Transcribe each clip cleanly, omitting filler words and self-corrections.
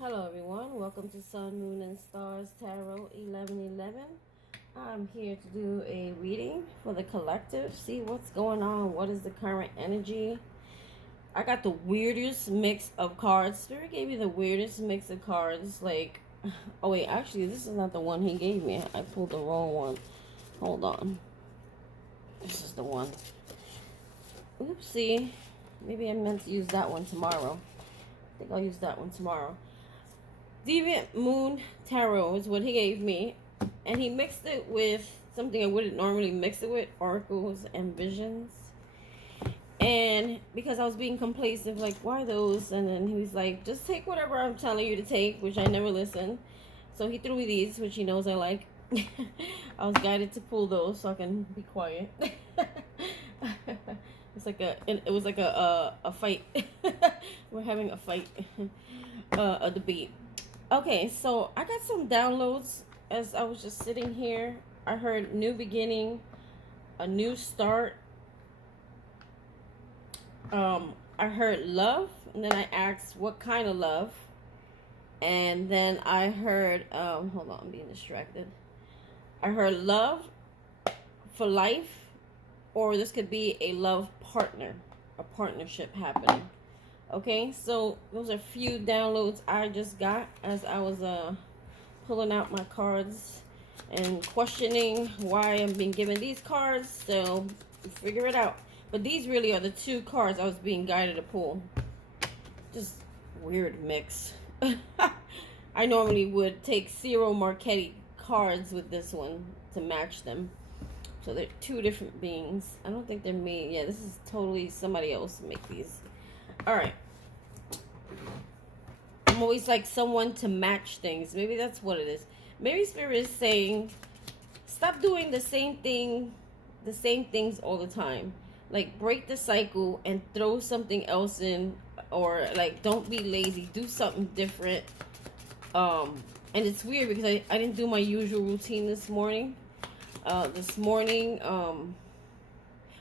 Hello everyone, welcome to Sun, Moon, and Stars Tarot 1111. I'm here to do a reading for the collective, see what's going on, what is the current energy. I got the weirdest mix of cards. Spirit gave me the weirdest mix of cards, like, oh wait, actually this is not the one he gave me. I pulled the wrong one. Hold on. This is the one. Oopsie. Maybe I meant to use that one tomorrow. I think I'll use that one tomorrow. Deviant Moon Tarot is what he gave me, and he mixed it with something I wouldn't normally mix it with, oracles and visions. And because I was being complacent, like, why those? And then he was like, just take whatever I'm telling you to take, which I never listen. So he threw me these, which he knows I like. I was guided to pull those so I can be quiet. It was like a fight. We're having a fight, a debate. Okay, so I got some downloads as I was just sitting here. I heard new beginning, a new start. I heard love, and then I asked what kind of love. And then I heard, hold on, I'm being distracted. I heard love for life, or this could be a love partner, a partnership happening. Okay, so those are a few downloads I just got as I was pulling out my cards and questioning why I'm being given these cards. So figure it out. But these really are the two cards I was being guided to pull. Just weird mix. I normally would take Ciro Marchetti cards with this one to match them. So they're two different beings. I don't think they're me. Yeah, this is totally somebody else make these. Alright. I'm always like someone to match things. Maybe that's what it is. Mary Spirit is saying, stop doing the same things all the time. Like, break the cycle and throw something else in. Or, like, don't be lazy. Do something different. And it's weird because I didn't do my usual routine this morning.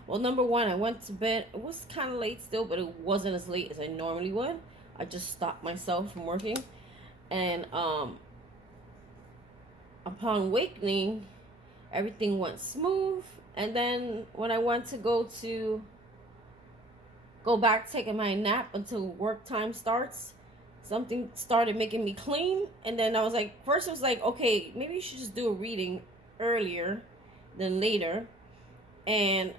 Well, number one, I went to bed. It was kind of late still, but it wasn't as late as I normally would. I just stopped myself from working. And upon awakening, everything went smooth. And then when I went to go back taking my nap until work time starts, something started making me clean. And then I was like, first it was like, okay, maybe you should just do a reading earlier than later. And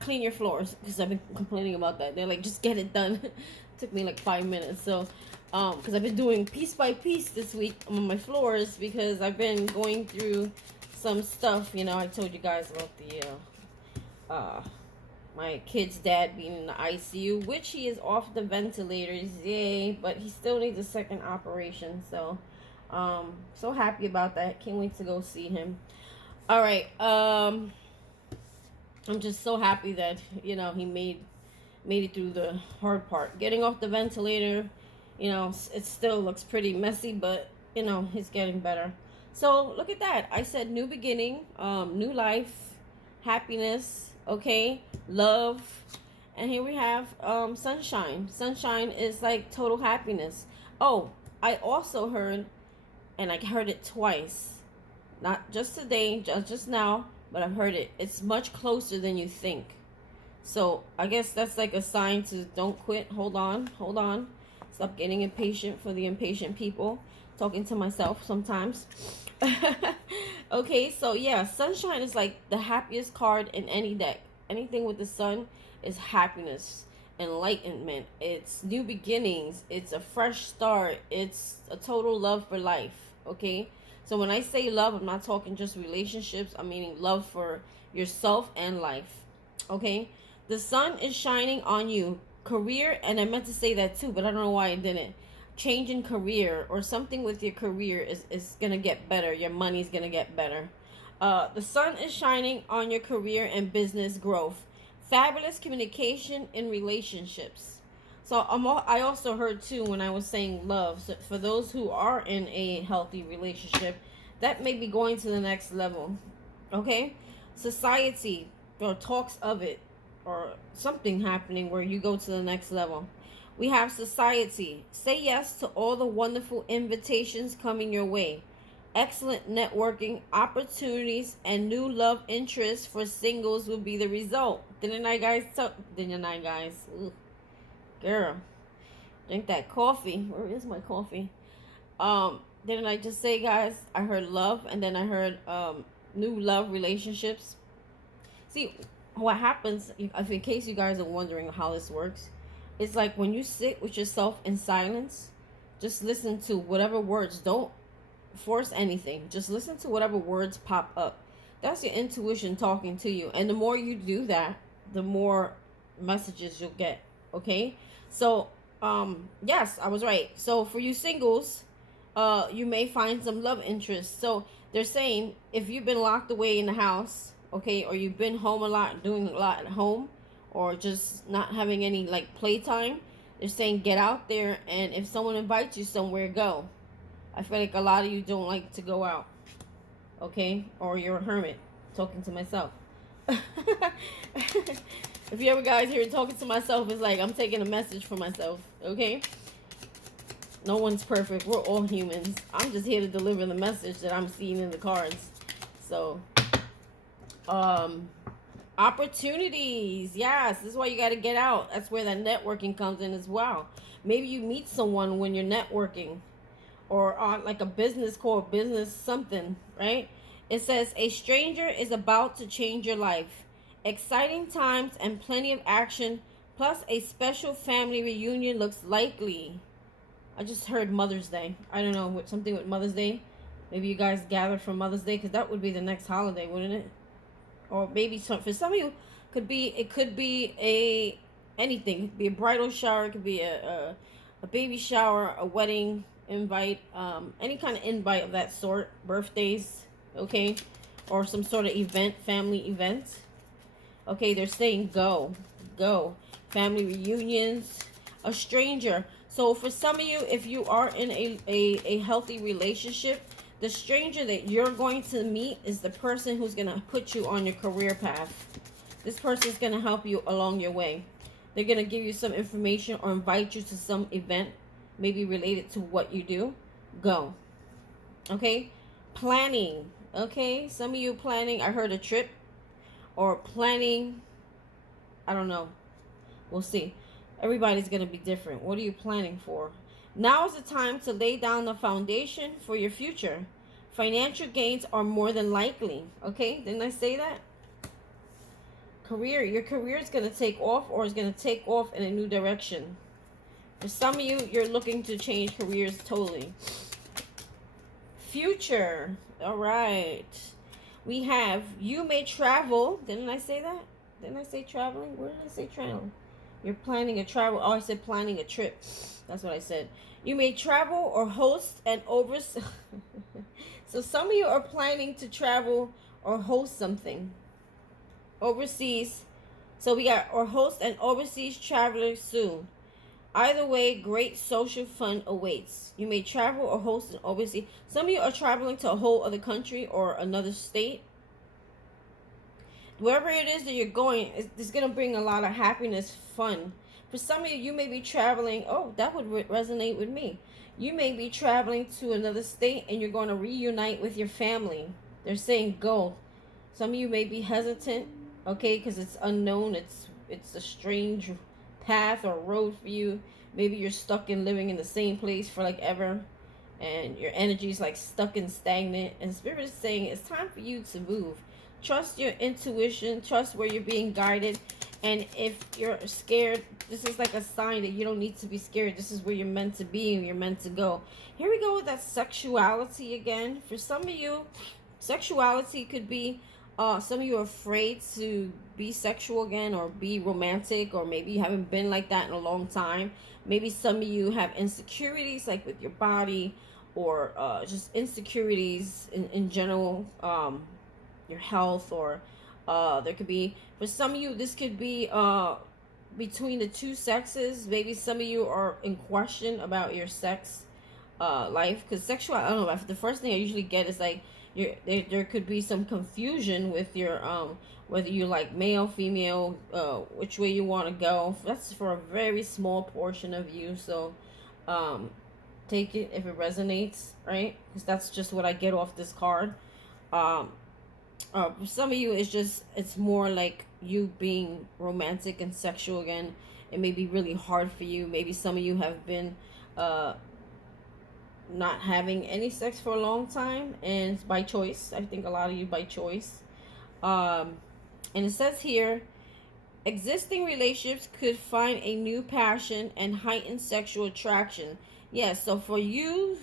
clean your floors, because I've been complaining about that. They're like, just get it done. It took me like 5 minutes. So because I've been doing piece by piece this week on my floors, because I've been going through some stuff. You know, I told you guys about the my kid's dad being in the ICU, which he is off the ventilators, yay, but he still needs a second operation. So so happy about that. Can't wait to go see him. All right, I'm just so happy that, you know, he made it through the hard part. Getting off the ventilator, you know, it still looks pretty messy, but, you know, he's getting better. So look at that. I said new beginning, new life, happiness, okay, love, and here we have sunshine. Sunshine is like total happiness. Oh, I also heard, and I heard it twice. Not just today, just now, but I've heard it. It's much closer than you think. So I guess that's like a sign to don't quit. Hold on. Stop getting impatient for the impatient people. Talking to myself sometimes. Okay, so yeah, sunshine is like the happiest card in any deck. Anything with the sun is happiness, enlightenment. It's new beginnings. It's a fresh start. It's a total love for life. Okay. So when I say love, I'm not talking just relationships. I'm meaning love for yourself and life. Okay? The sun is shining on you. Career, and I meant to say that too, but I don't know why I didn't. Change in career or something with your career is going to get better. Your money's going to get better. The sun is shining on your career and business growth. Fabulous communication in relationships. So I also heard too when I was saying love, so for those who are in a healthy relationship, that may be going to the next level. Okay? Society, or talks of it, or something happening where you go to the next level. We have society. Say yes to all the wonderful invitations coming your way. Excellent networking opportunities and new love interests for singles will be the result. Didn't I, guys? Didn't I, guys? Ugh. Girl, drink that coffee. Where is my coffee? Didn't I just say, guys? I heard love, and then I heard new love relationships. See, what happens, if in case you guys are wondering how this works, it's like when you sit with yourself in silence, just listen to whatever words. Don't force anything. Just listen to whatever words pop up. That's your intuition talking to you. And the more you do that, the more messages you'll get. Okay? So, yes, I was right. So for you singles, you may find some love interest. So they're saying if you've been locked away in the house, okay, or you've been home a lot, doing a lot at home, or just not having any like playtime, they're saying get out there, and if someone invites you somewhere, go. I feel like a lot of you don't like to go out, okay, or you're a hermit. Talking to myself. If you ever guys hear talking to myself, it's like I'm taking a message for myself, okay? No one's perfect. We're all humans. I'm just here to deliver the message that I'm seeing in the cards. So, opportunities. Yes, this is why you got to get out. That's where that networking comes in as well. Maybe you meet someone when you're networking, or on like a business call, business something, right? It says a stranger is about to change your life. Exciting times and plenty of action, plus a special family reunion looks likely. I just heard Mother's Day. I don't know, what, something with Mother's Day. Maybe you guys gather for Mother's Day, because that would be the next holiday, wouldn't it? Or maybe for some of you, it could be anything. It could be a bridal shower. It could be a baby shower, a wedding invite, any kind of invite of that sort. Birthdays, okay, or some sort of event, family event. Okay, they're saying go. Family reunions, a stranger. So for some of you, if you are in a healthy relationship, the stranger that you're going to meet is the person who's going to put you on your career path. This person is going to help you along your way. They're going to give you some information or invite you to some event, maybe related to what you do. Go. Okay? Planning. Okay? Some of you planning, I heard a trip. Or planning, I don't know. We'll see. Everybody's going to be different. What are you planning for? Now is the time to lay down the foundation for your future. Financial gains are more than likely. Okay? Didn't I say that? Career. Your career is going to take off, or is going to take off in a new direction. For some of you, you're looking to change careers totally. Future. All right. We have, you may travel. Didn't I say that? Didn't I say traveling? Where did I say travel? You're planning a travel. Oh, I said planning a trip. That's what I said. You may travel or host an overseas. So some of you are planning to travel or host something overseas. So we got, or host an overseas traveler soon. Either way, great social fun awaits. You may travel or host an overseas. Some of you are traveling to a whole other country or another state. Wherever it is that you're going, it's going to bring a lot of happiness, fun. For some of you, you may be traveling. Oh, that would resonate with me. You may be traveling to another state and you're going to reunite with your family. They're saying go. Some of you may be hesitant, okay, because it's unknown. It's a strange path or road for you. Maybe you're stuck in living in the same place for like ever, and your energy is like stuck and stagnant, and Spirit is saying it's time for you to move. Trust your intuition, trust where you're being guided. And if you're scared, this is like a sign that you don't need to be scared. This is where you're meant to be and you're meant to go. Here we go with that sexuality again. For some of you, sexuality could be some of you are afraid to be sexual again, or be romantic, or maybe you haven't been like that in a long time. Maybe some of you have insecurities like with your body, or just insecurities in general, your health, or there could be, for some of you, this could be between the two sexes. Maybe some of you are in question about your sex life, because sexual, I don't know, the first thing I usually get is like there could be some confusion with your whether you like male, female, which way you want to go. That's for a very small portion of you. So take it if it resonates, right? Because that's just what I get off this card. For some of you, it's more like you being romantic and sexual again. It may be really hard for you. Maybe some of you have been not having any sex for a long time, and it's by choice. I think a lot of you by choice. And it says here, existing relationships could find a new passion and heightened sexual attraction. Yes, so for you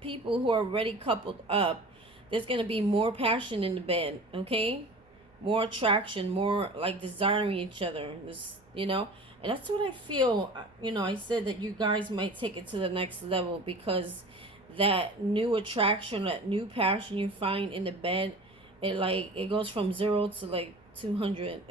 people who are already coupled up, there's going to be more passion in the bed, okay? More attraction, more like desiring each other, this, you know? And that's what I feel. You know, I said that you guys might take it to the next level, because that new attraction, that new passion you find in the bed, it goes from 0 to like 200.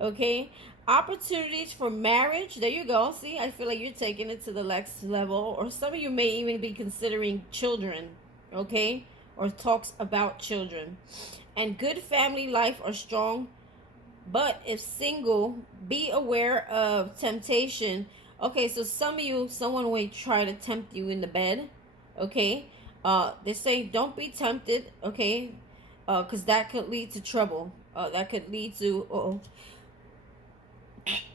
Okay? Opportunities for marriage. There you go. See, I feel like you're taking it to the next level. Or some of you may even be considering children, okay? Or talks about children. And good family life are strong. But if single, be aware of temptation. Okay, so some of you, someone may try to tempt you in the bed. Okay? They say don't be tempted. Okay? Because that could lead to trouble. That could lead to...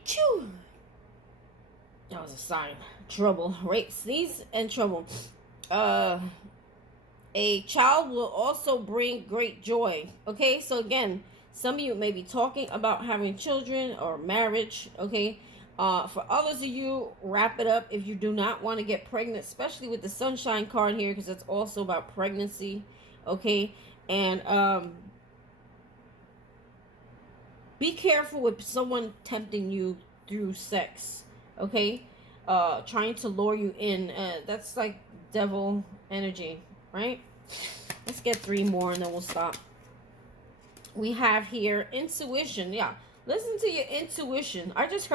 Chew. That was a sign. Trouble, right? Sneeze and trouble. A child will also bring great joy. Okay, so again, some of you may be talking about having children or marriage. Okay, for others of you, wrap it up if you do not want to get pregnant, especially with the sunshine card here, because it's also about pregnancy. Okay, and be careful with someone tempting you through sex, okay? Trying to lure you in. That's like devil energy, right? Let's get 3 more and then we'll stop. We have here intuition. Yeah, listen to your intuition. I just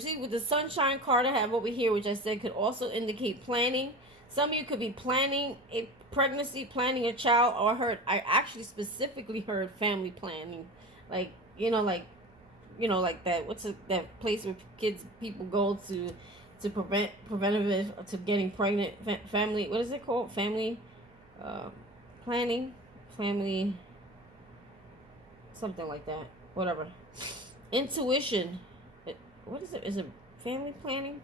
see with the sunshine card I have over here, which I said could also indicate planning. Some of you could be planning a pregnancy, planning a child, or I actually specifically heard family planning. Like, like that, that place where people go to preventative to getting pregnant, family, what is it called? Family planning, family, something like that, whatever. Intuition, what is it? Is it family planning?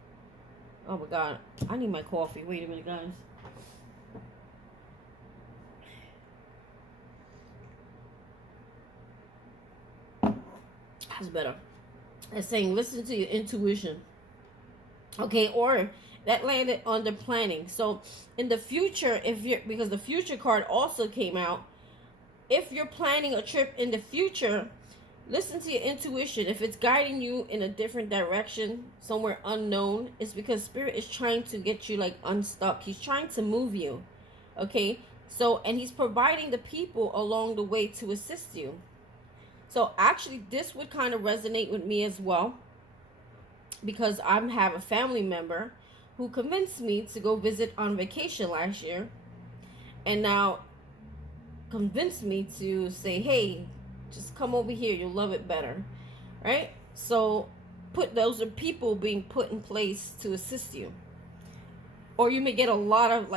Oh my god, I need my coffee. Wait a minute, guys. That's better. It's saying listen to your intuition. Okay, or that landed on the planning. So in the future, because the future card also came out, if you're planning a trip in the future, listen to your intuition. If it's guiding you in a different direction, somewhere unknown, it's because Spirit is trying to get you like unstuck. He's trying to move you. Okay, so, and he's providing the people along the way to assist you. So actually, this would kind of resonate with me as well, because I have a family member who convinced me to go visit on vacation last year, and now convinced me to say, hey, just come over here, you'll love it better, right? So those are people being put in place to assist you. Or you may get a lot of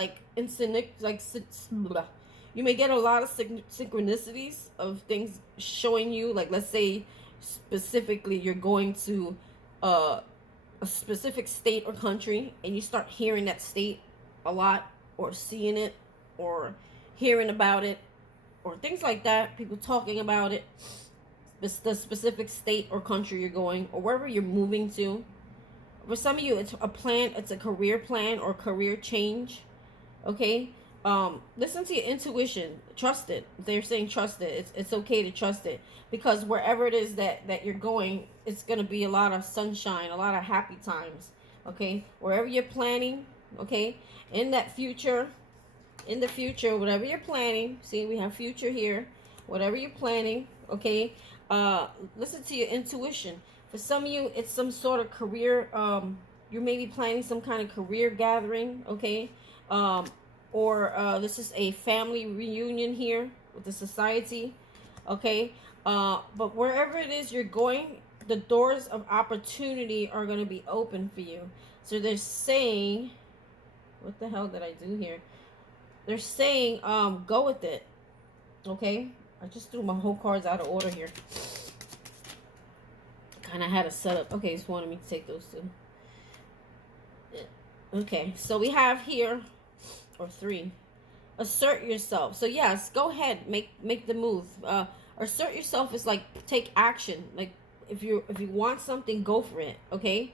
you may get a lot of synchronicities of things showing you, like, let's say specifically you're going to a specific state or country, and you start hearing that state a lot, or seeing it, or hearing about it, or things like that, people talking about it, the specific state or country you're going, or wherever you're moving to. For some of you, it's a plan, it's a career plan or career change. Okay, listen to your intuition. Trust it. They're saying trust it. It's okay to trust it, because wherever it is that you're going, it's going to be a lot of sunshine, a lot of happy times. Okay, wherever you're planning, okay, in the future, whatever you're planning, see, we have future here, whatever you're planning, okay, listen to your intuition. For some of you, it's some sort of career, you may be planning some kind of career gathering, okay, or this is a family reunion here with the society. Okay, but wherever it is you're going, the doors of opportunity are going to be open for you. So they're saying, what the hell did I do here? They're saying, go with it. Okay, I just threw my whole cards out of order here. Kind of had a setup. Okay, just wanted me to take those two. Okay, so we have here, or 3. Assert yourself. So yes, go ahead, make the move. Assert yourself is like take action. Like if you want something, go for it. Okay.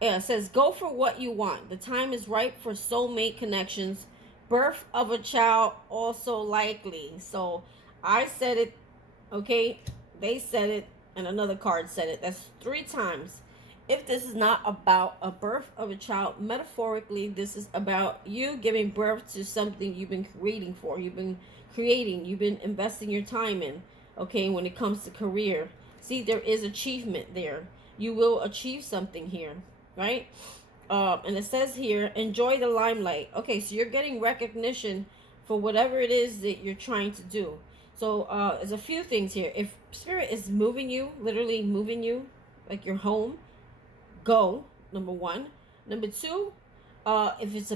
Yeah, it says go for what you want. The time is ripe for soulmate connections. Birth of a child also likely. So I said it. Okay, they said it, and another card said it. That's 3 times. If this is not about a birth of a child, metaphorically, this is about you giving birth to something you've been creating for. You've been investing your time in, okay, when it comes to career. See, there is achievement there. You will achieve something here, right? And it says here, enjoy the limelight. Okay, so you're getting recognition for whatever it is that you're trying to do. So there's a few things here. If Spirit is moving you, literally moving you, like you're home, go, number 1. Number 2, if it's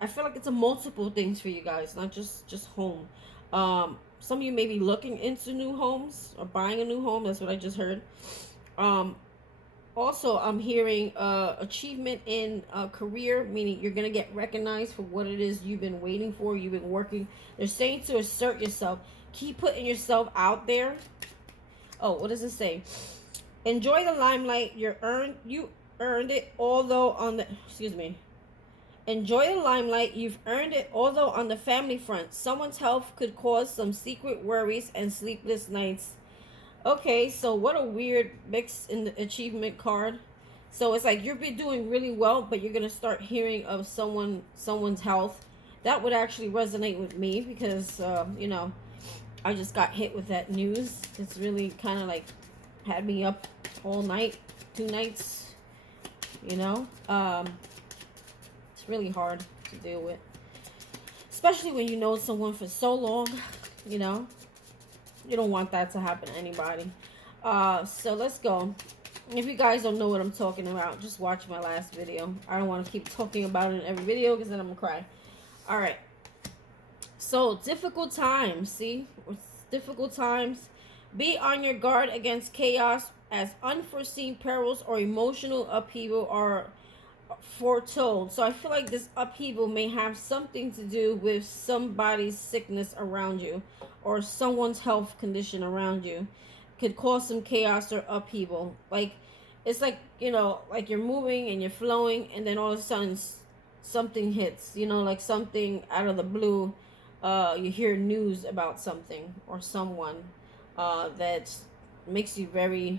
I feel like it's a multiple things for you guys, not just home. Some of you may be looking into new homes or buying a new home. That's what I just heard. Also, I'm hearing achievement in career, meaning you're gonna get recognized for what it is you've been waiting for. You've been working. They're saying to assert yourself. Keep putting yourself out there. Oh, what does it say? Enjoy the limelight. You earned it, although on the, enjoy the limelight. You've earned it, although on the family front, someone's health could cause some secret worries and sleepless nights. Okay, so what a weird mix in the achievement card. So it's like you've been doing really well, but you're gonna start hearing of someone's health. That would actually resonate with me because you know, I just got hit with that news. It's really kind of like had me up all night, 2 nights, you know. It's really hard to deal with, especially when you know someone for so long, you know. You don't want that to happen to anybody. So let's go. If you guys don't know what I'm talking about, just watch my last video. I don't want to keep talking about it in every video because then I'm gonna cry. All right, so difficult times. See, difficult times. Be on your guard against chaos, as unforeseen perils or emotional upheaval are foretold. So I feel like this upheaval may have something to do with somebody's sickness around you or someone's health condition around you. Could cause some chaos or upheaval. Like, it's like, you know, like you're moving and you're flowing, and then all of a sudden something hits, you know, like something out of the blue. You hear news about something or someone that makes you very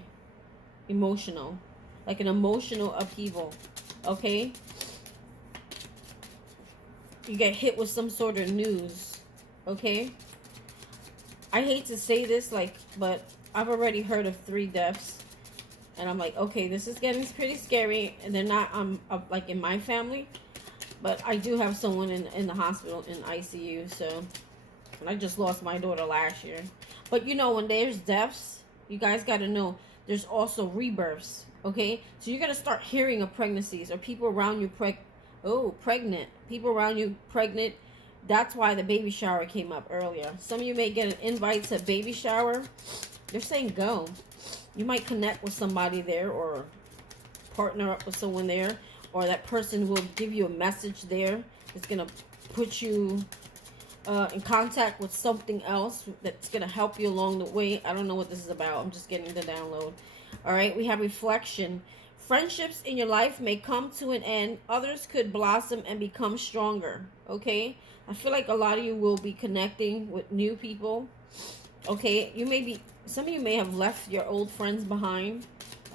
emotional, like an emotional upheaval. Okay, you get hit with some sort of news. Okay, I hate to say this, like, but I've already heard of 3 deaths, and I'm like, okay, this is getting pretty scary. And they're not like in my family, but I do have someone in the hospital in ICU. So, and I just lost my daughter last year. But you know, when there's deaths, you guys got to know there's also rebirths. Okay, so you're gonna start hearing of pregnancies or people around you pregnant. People around you pregnant. That's why the baby shower came up earlier. Some of you may get an invite to a baby shower. They're saying go. You might connect with somebody there or partner up with someone there, or that person will give you a message there. It's gonna put you in contact with something else that's gonna help you along the way. I don't know what this is about. I'm just getting the download. All right, we have reflection. Friendships in your life may come to an end. Others could blossom and become stronger. Okay, I feel like a lot of you will be connecting with new people. Okay, some of you may have left your old friends behind.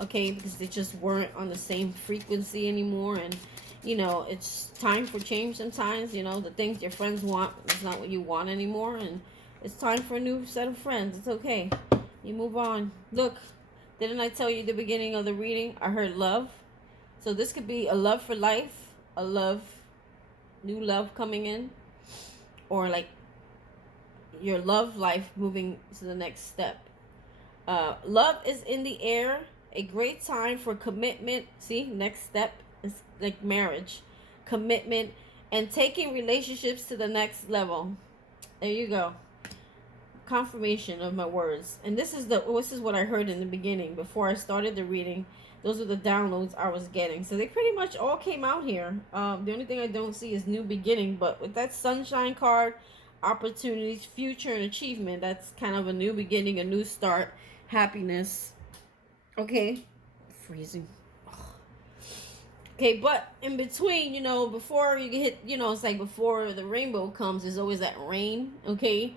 Okay, because they just weren't on the same frequency anymore. And you know, it's time for change sometimes. You know, the things your friends want is not what you want anymore, and it's time for a new set of friends. It's okay. You move on. Look, didn't I tell you at the beginning of the reading? I heard love. So this could be a love for life, new love coming in. or like your love life moving to the next step. Love is in the air. A great time for commitment. See, next step is like marriage, commitment, and taking relationships to the next level. There you go. Confirmation of my words. And this is what I heard in the beginning before I started the reading. Those were the downloads I was getting. So they pretty much all came out here. The only thing I don't see is new beginning. But with that sunshine card, opportunities, future, and achievement, that's kind of a new beginning, a new start, happiness. Okay. Freezing. Okay, but in between, you know, before you hit, you know, it's like before the rainbow comes, there's always that rain. Okay.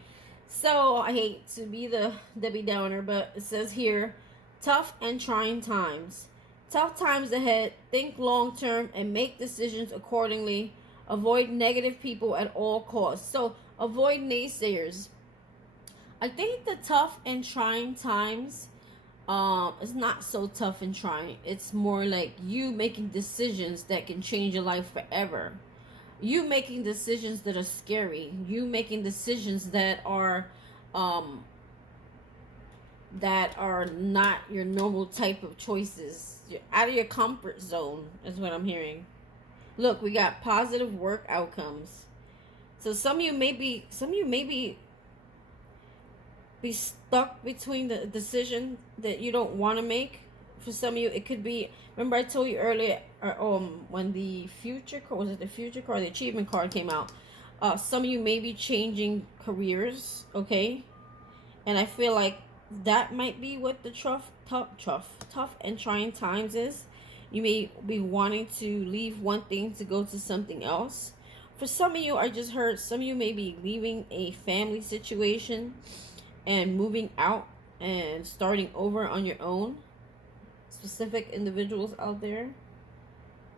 So I hate to be the Debbie Downer, but it says here, tough and trying times. Tough times ahead. Think long term and make decisions accordingly. Avoid negative people at all costs. So avoid naysayers. I think the tough and trying times, it's not so tough and trying. It's more like you making decisions that can change your life forever. You making decisions that are scary. You making decisions that are not your normal type of choices. You're out of your comfort zone is what I'm hearing. Look, we got positive work outcomes. So some of you may be stuck between the decision that you don't want to make. For some of you, it could be, remember I told you earlier, when the future card, was it the future card, the achievement card came out, some of you may be changing careers, okay? And I feel like that might be what the tough and trying times is. You may be wanting to leave one thing to go to something else. For some of you, I just heard some of you may be leaving a family situation and moving out and starting over on your own. Specific individuals out there.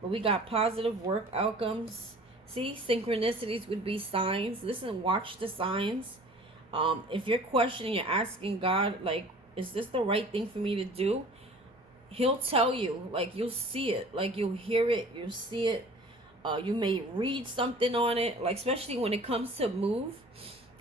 But we got positive work outcomes. See, synchronicities would be signs. Listen, watch the signs. If you're questioning, you're asking God, like, is this the right thing for me to do? He'll tell you, like, you'll see it, like, you'll hear it, you'll see it. You may read something on it, like, especially when it comes to move.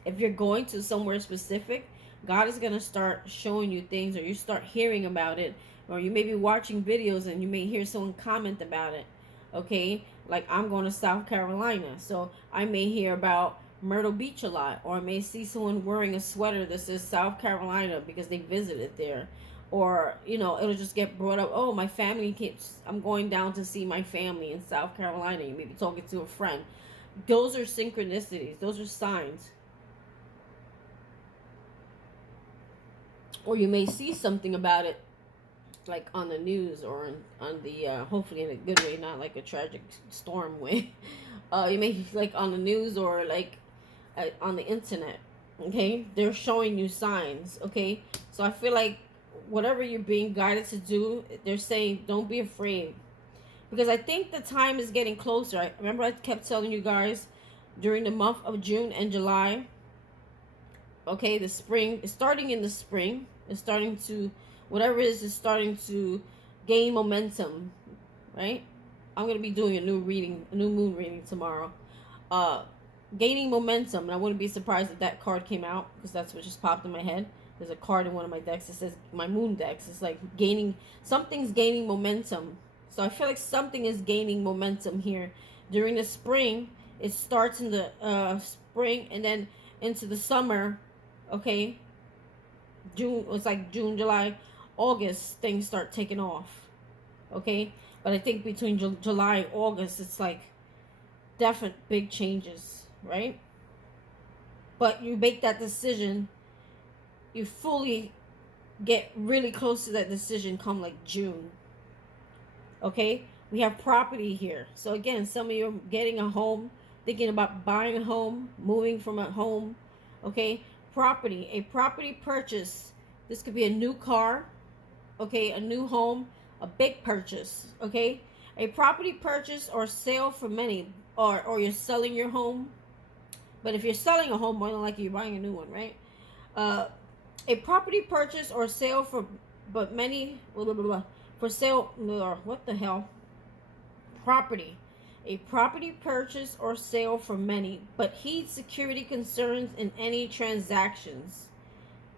If you're going to somewhere specific, God is going to start showing you things, or you start hearing about it. Or you may be watching videos and you may hear someone comment about it. Okay? Like, I'm going to South Carolina. So I may hear about Myrtle Beach a lot. Or I may see someone wearing a sweater that says South Carolina because they visited there. Or, you know, it'll just get brought up. Oh, my family keeps, I'm going down to see my family in South Carolina. You may be talking to a friend. Those are synchronicities. Those are signs. Or you may see something about it, like on the news, or on the hopefully in a good way, not like a tragic storm way. You may like on the news, or like on the internet. Okay, they're showing you signs. Okay, so I feel like whatever you're being guided to do, they're saying don't be afraid, because I think the time is getting closer. I remember I kept telling you guys during the month of June and July. Okay, the spring is starting in the spring. It's starting to, whatever it is starting to gain momentum, right? I'm going to be doing a new moon reading tomorrow. Gaining momentum, and I wouldn't be surprised if that card came out, because that's what just popped in my head. There's a card in one of my decks that says, my moon decks, it's like something's gaining momentum. So I feel like something is gaining momentum here. During the spring, it starts in the spring, and then into the summer, okay? June, it's like June, July, August, things start taking off, okay? But I think between July and August, it's like definite big changes, right? But you make that decision, you fully get really close to that decision come like June, okay? We have property here. So again, some of you are getting a home, thinking about buying a home, moving from a home, okay? Property, a property purchase. This could be a new car, okay, a new home, a big purchase, okay? A property purchase or sale for many, or you're selling your home. But if you're selling a home, more than likely you're buying a new one, right? A property purchase or sale for, but many, blah, blah, blah, blah, for sale, or what the hell? Property. A property purchase or sale for many, but heed security concerns in any transactions.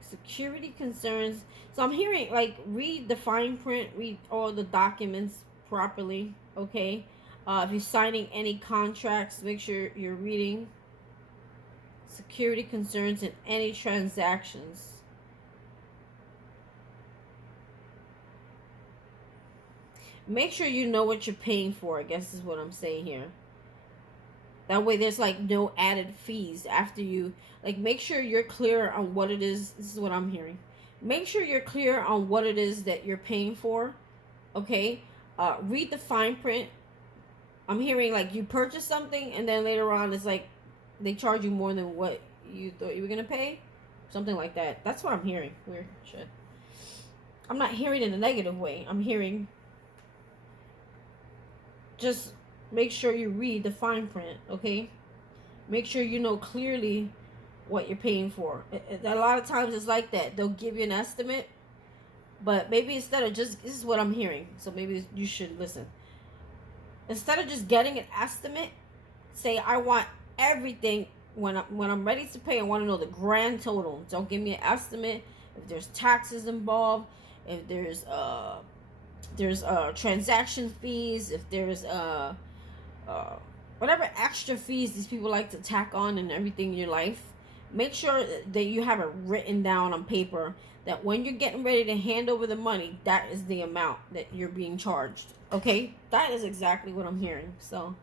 Security concerns. So I'm hearing, like, read the fine print, read all the documents properly, okay? If you're signing any contracts, make sure you're reading. Security concerns in any transactions. Make sure you know what you're paying for, I guess is what I'm saying here. That way there's like no added fees after you. Like, make sure you're clear on what it is. This is what I'm hearing. Make sure you're clear on what it is that you're paying for. Okay? Read the fine print. I'm hearing like you purchase something and then later on it's like they charge you more than what you thought you were going to pay. Something like that. That's what I'm hearing. Weird shit. I'm not hearing it in a negative way. I'm hearing... Just make sure you read the fine print, okay? Make sure you know clearly what you're paying for. A lot of times it's like that. They'll give you an estimate, but maybe instead of just... This is what I'm hearing, so maybe you should listen. Instead of just getting an estimate, say, I want everything. When I'm ready to pay, I want to know the grand total. Don't give me an estimate. If there's taxes involved, if there's transaction fees, if there's whatever extra fees these people like to tack on and everything in your life, make sure that you have it written down on paper, that when you're getting ready to hand over the money, that is the amount that you're being charged. Okay? That is exactly what I'm hearing. So,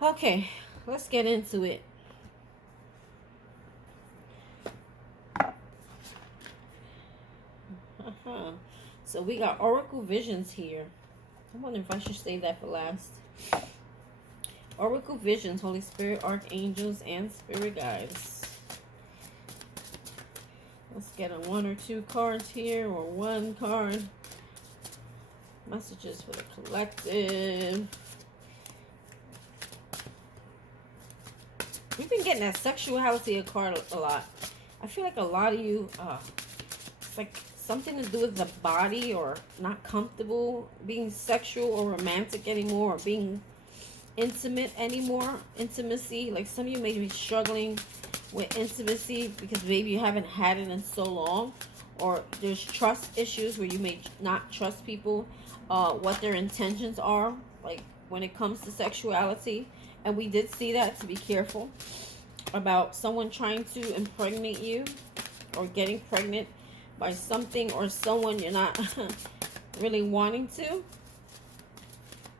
okay, let's get into it. So we got Oracle Visions here. I'm wondering if I should save that for last. Oracle Visions, Holy Spirit, Archangels, and Spirit Guides. Let's get a 1 or 2 cards here, or 1 card. Messages for the collective. We've been getting that sexuality card a lot. I feel like a lot of you, it's like something to do with the body, or not comfortable being sexual or romantic anymore, or being intimate anymore. Intimacy, like some of you may be struggling with intimacy because maybe you haven't had it in so long, or there's trust issues where you may not trust people, what their intentions are, like when it comes to sexuality. And we did see that, to be careful about someone trying to impregnate you or getting pregnant by something or someone you're not really wanting to.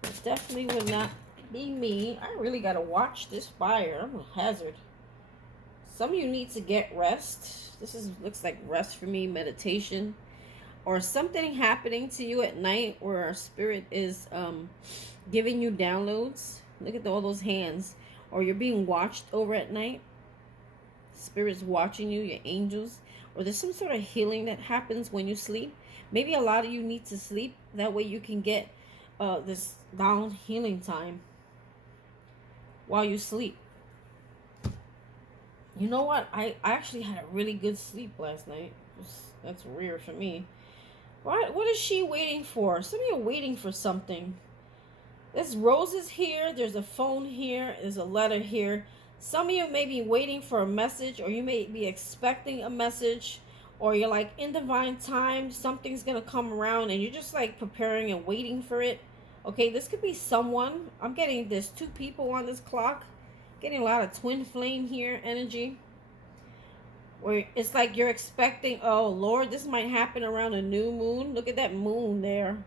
It definitely would not be me. I really got to watch this fire. I'm a hazard. Some of you need to get rest. This looks like rest for me, meditation, or something happening to you at night where our spirit is giving you downloads. Look at all those hands. Or you're being watched over at night. Spirit's watching you, your angels. Or there's some sort of healing that happens when you sleep. Maybe a lot of you need to sleep. That way you can get this down healing time while you sleep. You know what? I actually had a really good sleep last night. That's weird for me. What is she waiting for? Some of you are waiting for something. There's roses here. There's a phone here. There's a letter here. Some of you may be waiting for a message, or you may be expecting a message, or you're like in divine time, something's going to come around and you're just like preparing and waiting for it. Okay, this could be someone. I'm getting there's 2 people on this clock. Getting a lot of twin flame here energy. Where it's like you're expecting, oh Lord, this might happen around a new moon. Look at that moon there.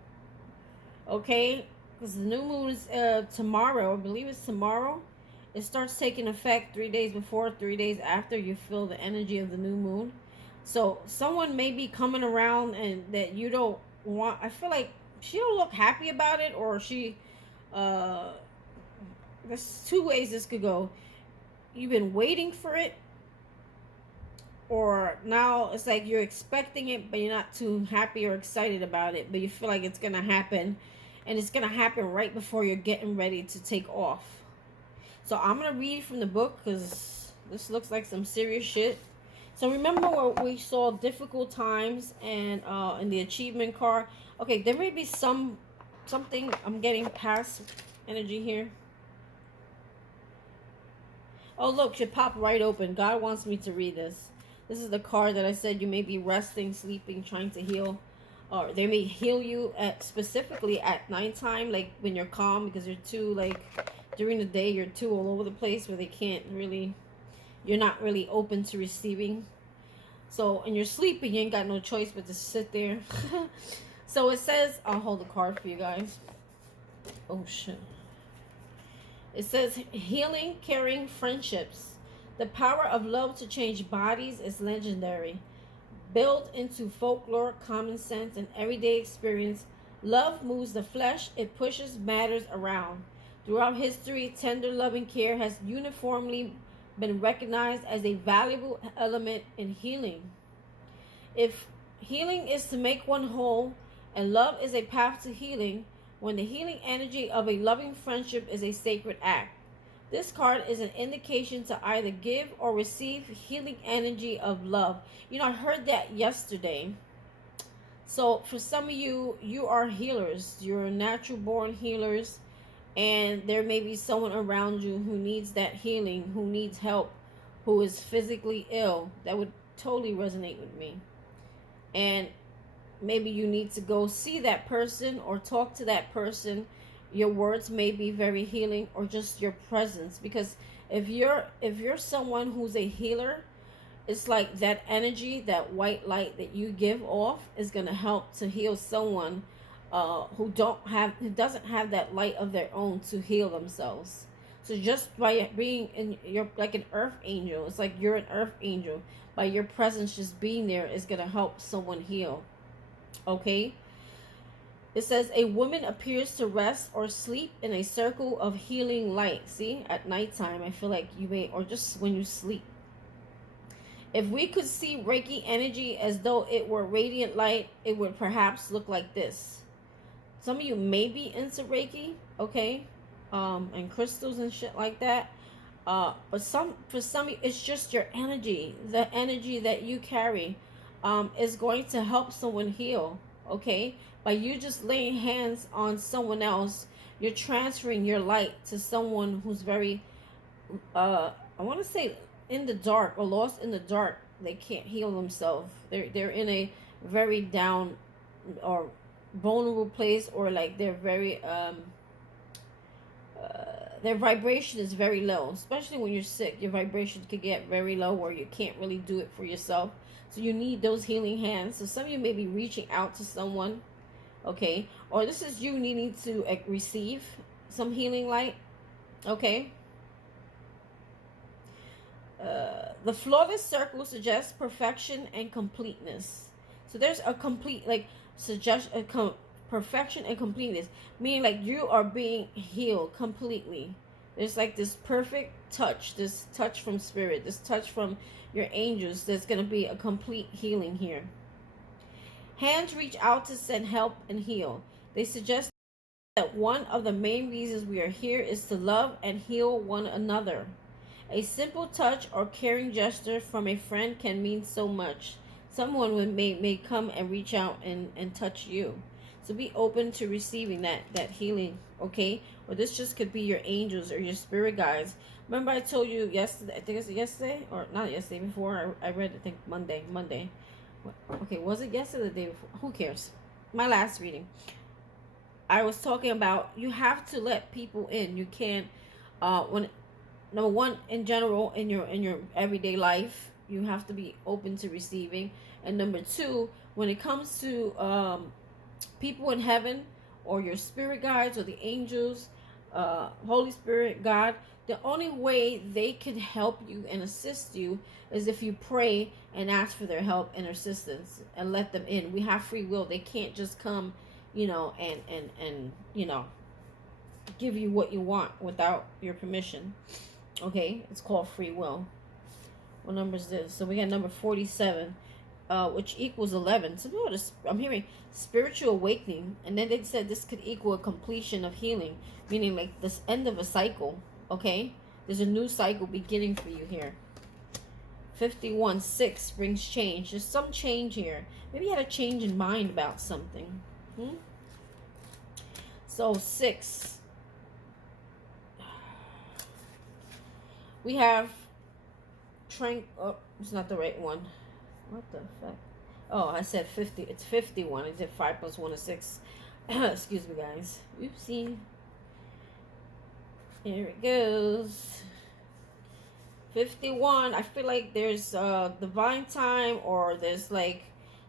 Okay, because the new moon is tomorrow. I believe it's tomorrow. It starts taking effect 3 days before, 3 days after you feel the energy of the new moon. So someone may be coming around and that you don't want. I feel like she don't look happy about it, or she, there's 2 ways this could go. You've been waiting for it, or now it's like you're expecting it, but you're not too happy or excited about it, but you feel like it's going to happen, and it's going to happen right before you're getting ready to take off. So I'm going to read from the book because this looks like some serious shit. So remember where we saw difficult times and in the achievement card. Okay, there may be some something, I'm getting past energy here. Oh, look, it popped right open. God wants me to read this. This is the card that I said you may be resting, sleeping, trying to heal. Or they may heal you at specifically at nighttime, like when you're calm, because you're too, like, during the day, you're too all over the place where they can't really, you're not really open to receiving. So, and you're sleeping, you ain't got no choice but to sit there. So it says, I'll hold the card for you guys. Oh, shit. It says, healing, caring, friendships. The power of love to change bodies is legendary. Built into folklore, common sense, and everyday experience, love moves the flesh, it pushes matters around. Throughout history, tender loving care has uniformly been recognized as a valuable element in healing. If healing is to make one whole, and love is a path to healing, when the healing energy of a loving friendship is a sacred act. This card is an indication to either give or receive healing energy of love. You know, I heard that yesterday. So for some of you, you are healers. You're natural born healers. And there may be someone around you who needs that healing, who needs help, who is physically ill. That would totally resonate with me. And maybe you need to go see that person or talk to that person. Your words may be very healing, or just your presence, because if you're someone who's a healer, it's like that energy, that white light that you give off is going to help to heal someone who doesn't have that light of their own to heal themselves. So just by being in, you're like an earth angel. It's like you're an earth angel. By your presence just being there is going to help someone heal. Okay? It says, a woman appears to rest or sleep in a circle of healing light. See, at nighttime, I feel like you may, or just when you sleep. If we could see Reiki energy as though it were radiant light, it would perhaps look like this. Some of you may be into Reiki, okay, and crystals and shit like that. But for some, it's just your energy. The energy that you carry is going to help someone heal, okay? By you just laying hands on someone else, you're transferring your light to someone who's very, I want to say, in the dark or lost in the dark. They can't heal themselves. They're in a very down or vulnerable place, or like they're very their vibration is very low. Especially when you're sick, your vibration could get very low where you can't really do it for yourself. So you need those healing hands. So some of you may be reaching out to someone, okay, or this is you needing to receive some healing light, okay. The flawless circle suggests perfection and completeness. So there's a complete, like, perfection and completeness, meaning like you are being healed completely. There's like this perfect touch, this touch from spirit, this touch from your angels. There's going to be a complete healing here. Hands reach out to send help and heal. They suggest that one of the main reasons we are here is to love and heal one another. A simple touch or caring gesture from a friend can mean so much. Someone may come and reach out and touch you. So be open to receiving that healing, okay? Or this just could be your angels or your spirit guides. Remember I told you yesterday, I think it's yesterday, or not yesterday, before I read, I think Monday. Okay, was it yesterday or the day before? Who cares? My last reading. I was talking about you have to let people in. You can't, when... Number one, in general, in your everyday life, you have to be open to receiving. And number two, when it comes to people in heaven, or your spirit guides, or the angels, Holy Spirit, God, the only way they can help you and assist you is if you pray and ask for their help and assistance and let them in. We have free will. They can't just come, and give you what you want without your permission. Okay, it's called free will. What number is this? So we got number 47, which equals 11. So I'm hearing spiritual awakening, and then they said this could equal a completion of healing, meaning like this end of a cycle. Okay, there's a new cycle beginning for you here. 51-6 brings change. There's some change here. Maybe you had a change in mind about something. So 6. We have oh, it's not the right one. What the fuck? Oh, I said 50. It's 51. I did 5 plus 1 is 6. Excuse me, guys. Oopsie. Here it goes. 51. I feel like there's divine time, or there's like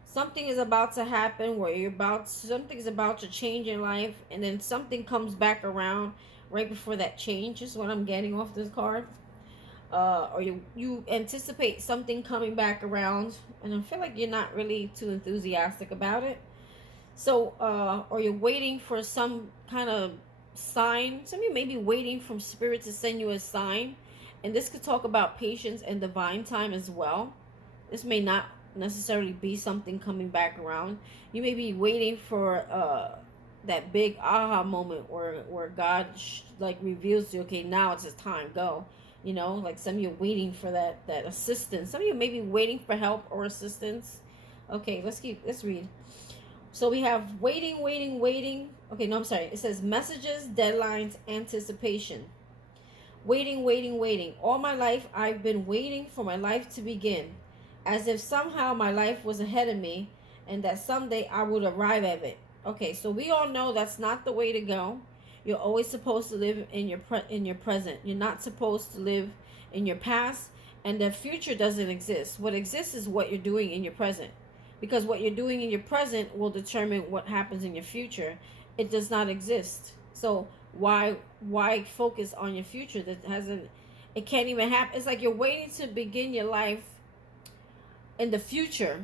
something is about to happen where something's about to change in life, and then something comes back around right before that change is what I'm getting off this card. Or you anticipate something coming back around, and I feel like you're not really too enthusiastic about it. So or you're waiting for some kind of sign. Some of you may be waiting from spirit to send you a sign, and this could talk about patience and divine time as well. This may not necessarily be something coming back around. You may be waiting for that big aha moment where God like reveals to you, okay, now it's his time, go. You know, like some of you are waiting for that assistance. Some of you may be waiting for help or assistance. Okay, let's read. So we have waiting. Okay, no, I'm sorry. It says messages, deadlines, anticipation. Waiting. All my life, I've been waiting for my life to begin, as if somehow my life was ahead of me and that someday I would arrive at it. Okay, so we all know that's not the way to go. You're always supposed to live in your present. You're not supposed to live in your past, and the future doesn't exist. What exists is what you're doing in your present, because what you're doing in your present will determine what happens in your future. It does not exist. So why focus on your future that it can't even happen? It's like you're waiting to begin your life in the future,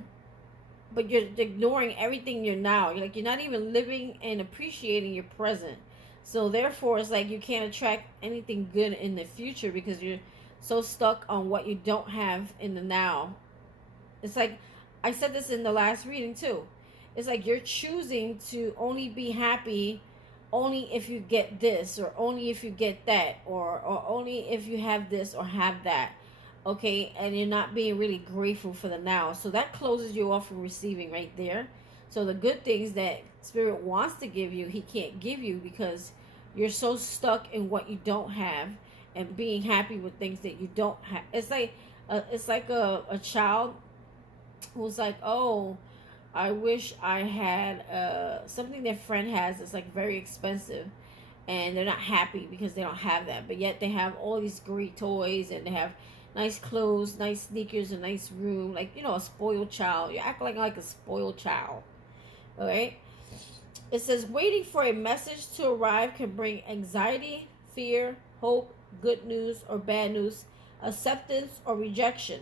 but you're ignoring everything you're now. You're not even living and appreciating your present. So therefore, it's like you can't attract anything good in the future because you're so stuck on what you don't have in the now. It's like, I said this in the last reading too. It's like you're choosing to only be happy only if you get this, or only if you get that, or only if you have this or have that. Okay, and you're not being really grateful for the now. So that closes you off from receiving right there. So the good things that Spirit wants to give you, he can't give you because you're so stuck in what you don't have and being happy with things that you don't have. It's like a child who's like, oh, I wish I had something their friend has that's like very expensive, and they're not happy because they don't have that, but yet they have all these great toys, and they have nice clothes, nice sneakers, a nice room, like, a spoiled child. You act like a spoiled child. All right. It says waiting for a message to arrive can bring anxiety, fear, hope, good news or bad news, acceptance or rejection.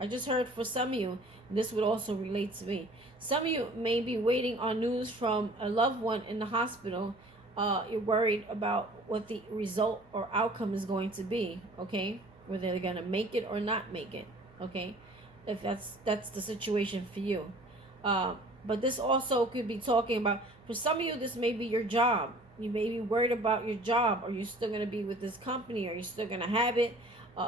I just heard for some of you, this would also relate to me. Some of you may be waiting on news from a loved one in the hospital. You're worried about what the result or outcome is going to be, okay? Whether they're going to make it or not make it, okay? If that's the situation for you. But this also could be talking about, for some of you, this may be your job. You may be worried about your job. Are you still going to be with this company? Are you still going to have it?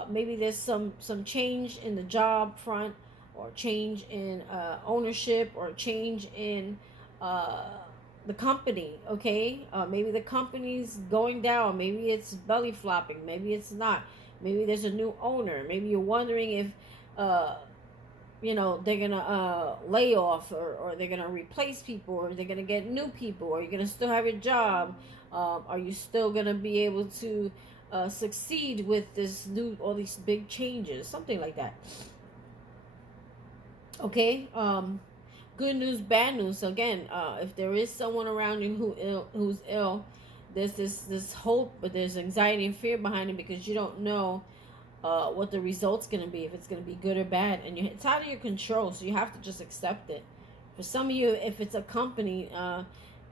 Maybe there's some change in the job front, or change in ownership, or change in the company, okay? Maybe the company's going down. Maybe it's belly flopping. Maybe it's not. Maybe there's a new owner. Maybe you're wondering if they're gonna lay off, or they're gonna replace people, or they're gonna get new people, or you're gonna still have your job. Are you still gonna be able to succeed with all these big changes, something like that? Okay. Good news, bad news. So again, if there is someone around you who's ill, there's this hope, but there's anxiety and fear behind it because you don't know what the result's going to be, if it's going to be good or bad, and it's out of your control, so you have to just accept it. For some of you, if it's a company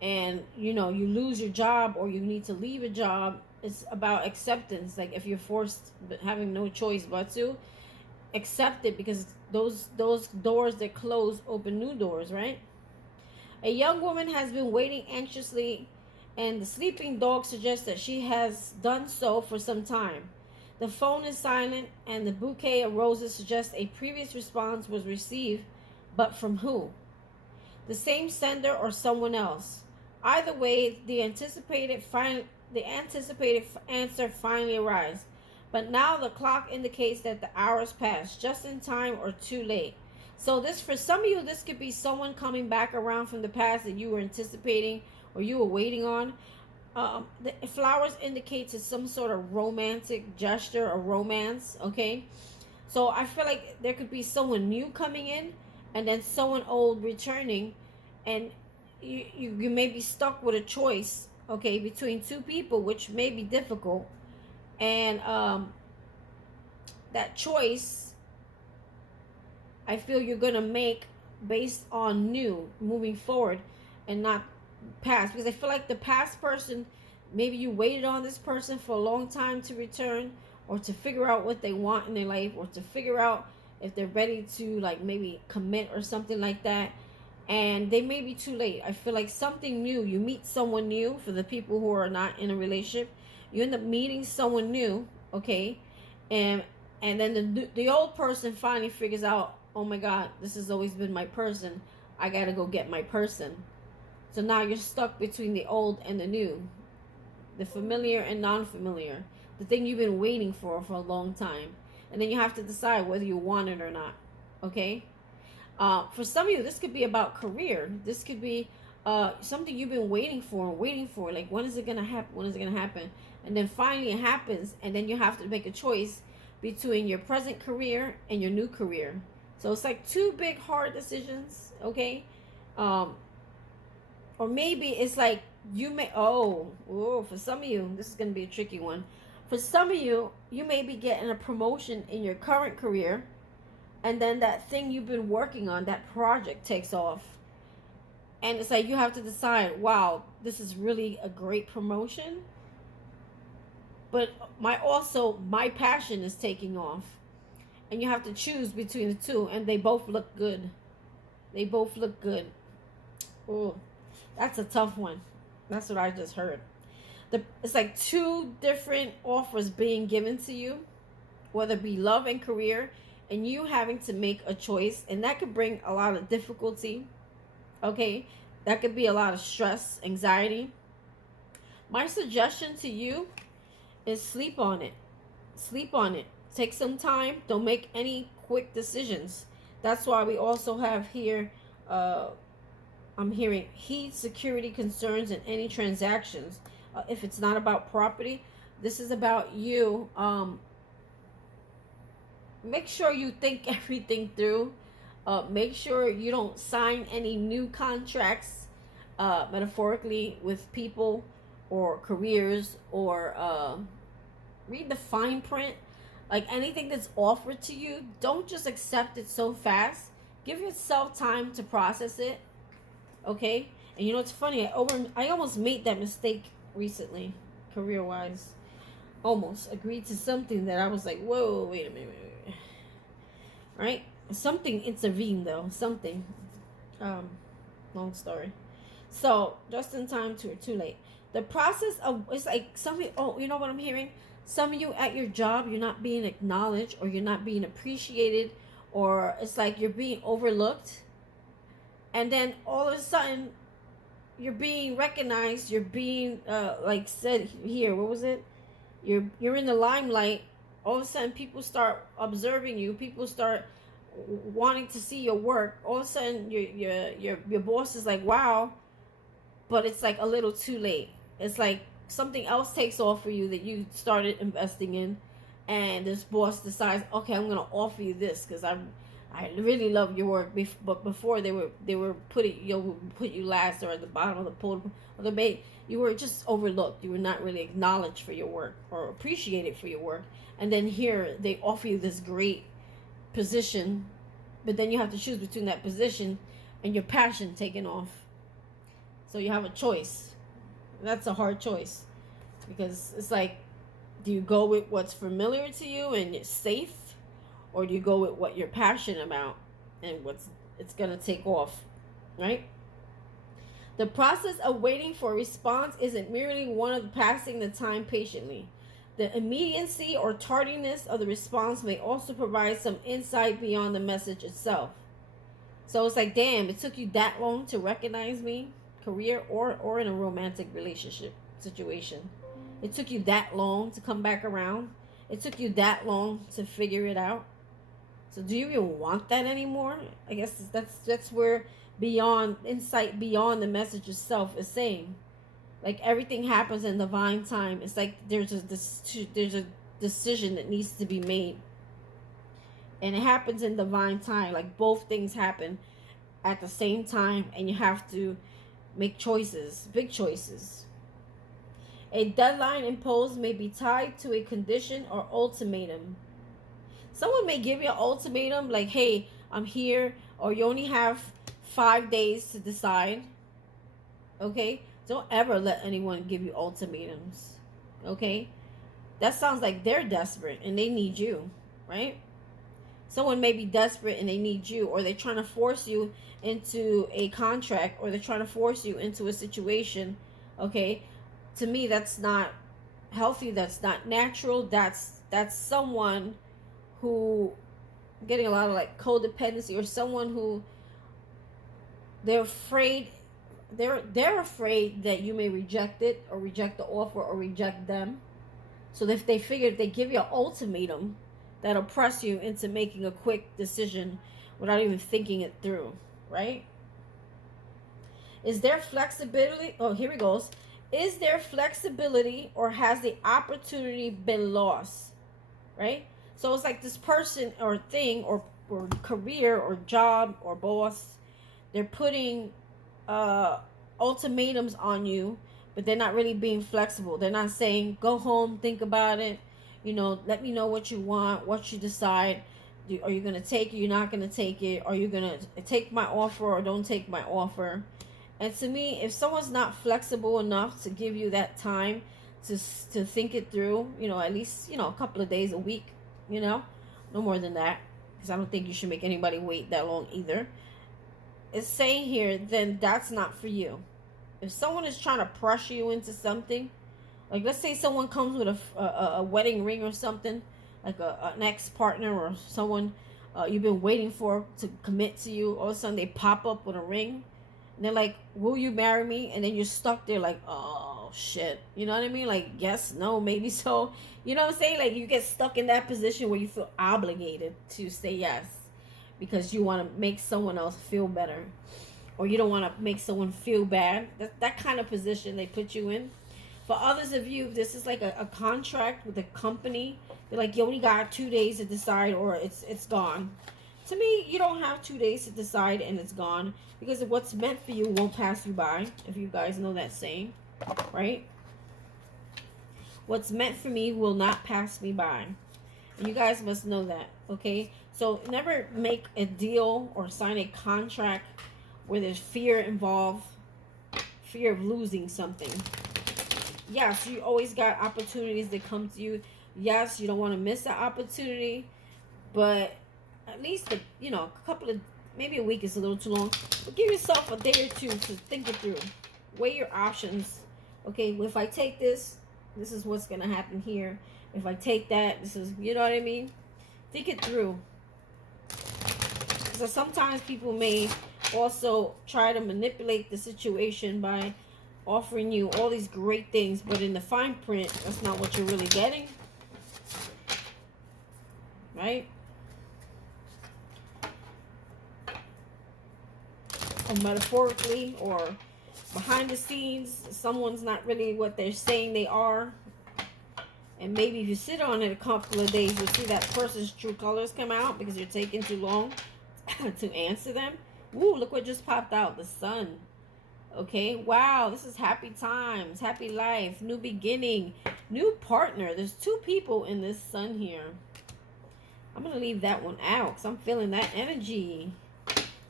and you lose your job, or you need to leave a job, it's about acceptance. Like if you're forced, but having no choice but to accept it, because those doors that close open new doors, right? A young woman has been waiting anxiously, and the sleeping dog suggests that she has done so for some time. The phone is silent, and the bouquet of roses suggests a previous response was received, but from who? The same sender or someone else? Either way, the anticipated answer finally arrives. But now the clock indicates that the hours passed, just in time or too late. So this, for some of you, this could be someone coming back around from the past that you were anticipating or you were waiting on. The flowers indicates it's some sort of romantic gesture or romance, okay? So I feel like there could be someone new coming in and then someone old returning, and you may be stuck with a choice, okay, between two people, which may be difficult. And that choice, I feel you're going to make based on new moving forward and not past. Because I feel like the past person, maybe you waited on this person for a long time to return, or to figure out what they want in their life, or to figure out if they're ready to like maybe commit or something like that. And they may be too late. I feel like something new, you meet someone new. For the people who are not in a relationship, you end up meeting someone new, okay? And then the old person finally figures out, oh my God, this has always been my person. I gotta go get my person. So now you're stuck between the old and the new, the familiar and non-familiar, the thing you've been waiting for a long time. And then you have to decide whether you want it or not, okay? For some of you, this could be about career. This could be something you've been waiting for. Like, when is it going to happen? When is it going to happen? And then finally it happens, and then you have to make a choice between your present career and your new career. So it's like two big hard decisions, okay? Or maybe it's like you may, for some of you, this is going to be a tricky one. For some of you, you may be getting a promotion in your current career, and then that thing you've been working on, that project takes off. And it's like you have to decide, wow, this is really a great promotion, but my passion is taking off. And you have to choose between the two, and they both look good. They both look good. Oh, that's a tough one. That's what I just heard. It's like two different offers being given to you, whether it be love and career, and you having to make a choice. And that could bring a lot of difficulty, okay? That could be a lot of stress, anxiety. My suggestion to you is sleep on it. Sleep on it. Take some time. Don't make any quick decisions. That's why we also have here, I'm hearing heed security concerns in any transactions. If it's not about property, this is about you. Make sure you think everything through. Make sure you don't sign any new contracts, metaphorically, with people or careers, or read the fine print. Like, anything that's offered to you, don't just accept it so fast. Give yourself time to process it, okay? And you know, it's funny, I almost made that mistake recently, career-wise. Almost agreed to something that I was like, whoa, wait a minute. Right? Something intervened, though. Something. Long story. So, just in time to too late. The process of, it's like something, you know what I'm hearing? Some of you at your job, you're not being acknowledged, or you're not being appreciated, or it's like you're being overlooked. And then all of a sudden, you're being recognized, you're being, like said here, what was it? You're in the limelight. All of a sudden, people start observing you. People start wanting to see your work. All of a sudden, your boss is like, wow, but it's like a little too late. It's like something else takes off for you that you started investing in, and this boss decides, okay, I'm gonna offer you this because I really love your work. But before they were put you last, or at the bottom of the pool, or the bait. You were just overlooked. You were not really acknowledged for your work or appreciated for your work. And then here they offer you this great position, but then you have to choose between that position and your passion taking off. So you have a choice. That's a hard choice, because it's like, do you go with what's familiar to you and it's safe, or do you go with what you're passionate about and it's gonna take off, right? The process of waiting for a response isn't merely one of passing the time patiently. The immediacy or tardiness of the response may also provide some insight beyond the message itself. So it's like, damn, it took you that long to recognize me, career or in a romantic relationship situation. It took you that long to come back around. It took you that long to figure it out. So do you even want that anymore? I guess that's where beyond insight, beyond the message itself is saying. Like, everything happens in divine time. It's like there's a decision that needs to be made. And it happens in divine time. Like, both things happen at the same time, and you have to make choices, big choices. A deadline imposed may be tied to a condition or ultimatum. Someone may give you an ultimatum like, hey, I'm here, or you only have 5 days to decide. Okay? Don't ever let anyone give you ultimatums. Okay? That sounds like they're desperate and they need you, right? Someone may be desperate and they need you, or they're trying to force you into a contract, or they're trying to force you into a situation. Okay? To me, that's not healthy. That's not natural. That's someone who getting a lot of like codependency, or someone who they're afraid that you may reject it, or reject the offer, or reject them. So if they figure if they give you an ultimatum, that'll press you into making a quick decision without even thinking it through, right? Is there flexibility? Oh, here it goes. Is there flexibility, or has the opportunity been lost? Right? So it's like this person or thing or career or job or boss, they're putting ultimatums on you, but they're not really being flexible. They're not saying, go home, think about it, let me know what you want, what you decide. Are you going to take it? You're not going to take it? Are you going to take my offer or don't take my offer? And to me, if someone's not flexible enough to give you that time to think it through, at least, a couple of days, a week, no more than that, because I don't think you should make anybody wait that long either. It's saying here, then that's not for you. If someone is trying to pressure you into something, like let's say someone comes with a wedding ring or something, like an ex-partner or someone you've been waiting for to commit to you, all of a sudden they pop up with a ring. And they're like, will you marry me? And then you're stuck there like, oh, shit. You know what I mean? Like, yes, no, maybe so. You know what I'm saying? Like, you get stuck in that position where you feel obligated to say yes, because you want to make someone else feel better, or you don't want to make someone feel bad. That kind of position they put you in. For others of you, this is like a contract with a company. They're like, you only got 2 days to decide, or it's gone. To me, you don't have 2 days to decide and it's gone, because what's meant for you won't pass you by, if you guys know that saying, right? What's meant for me will not pass me by. And you guys must know that, okay? So never make a deal or sign a contract where there's fear involved, fear of losing something. Yes, you always got opportunities that come to you. Yes, you don't want to miss that opportunity, but at least a couple of, maybe a week is a little too long, but give yourself a day or two to think it through. Weigh your options. Okay, if I take this is what's going to happen here. If I take that, this is, you know what I mean? Think it through. So sometimes people may also try to manipulate the situation by offering you all these great things, but in the fine print, that's not what you're really getting. Right? Or metaphorically, or behind the scenes, someone's not really what they're saying they are. And maybe if you sit on it a couple of days, you'll see that person's true colors come out, because you're taking too long to answer them. Woo, look what just popped out. The sun. Okay, wow, this is happy times, happy life, new beginning, new partner. There's 2 people in this sun here. I'm going to leave that one out because I'm feeling that energy.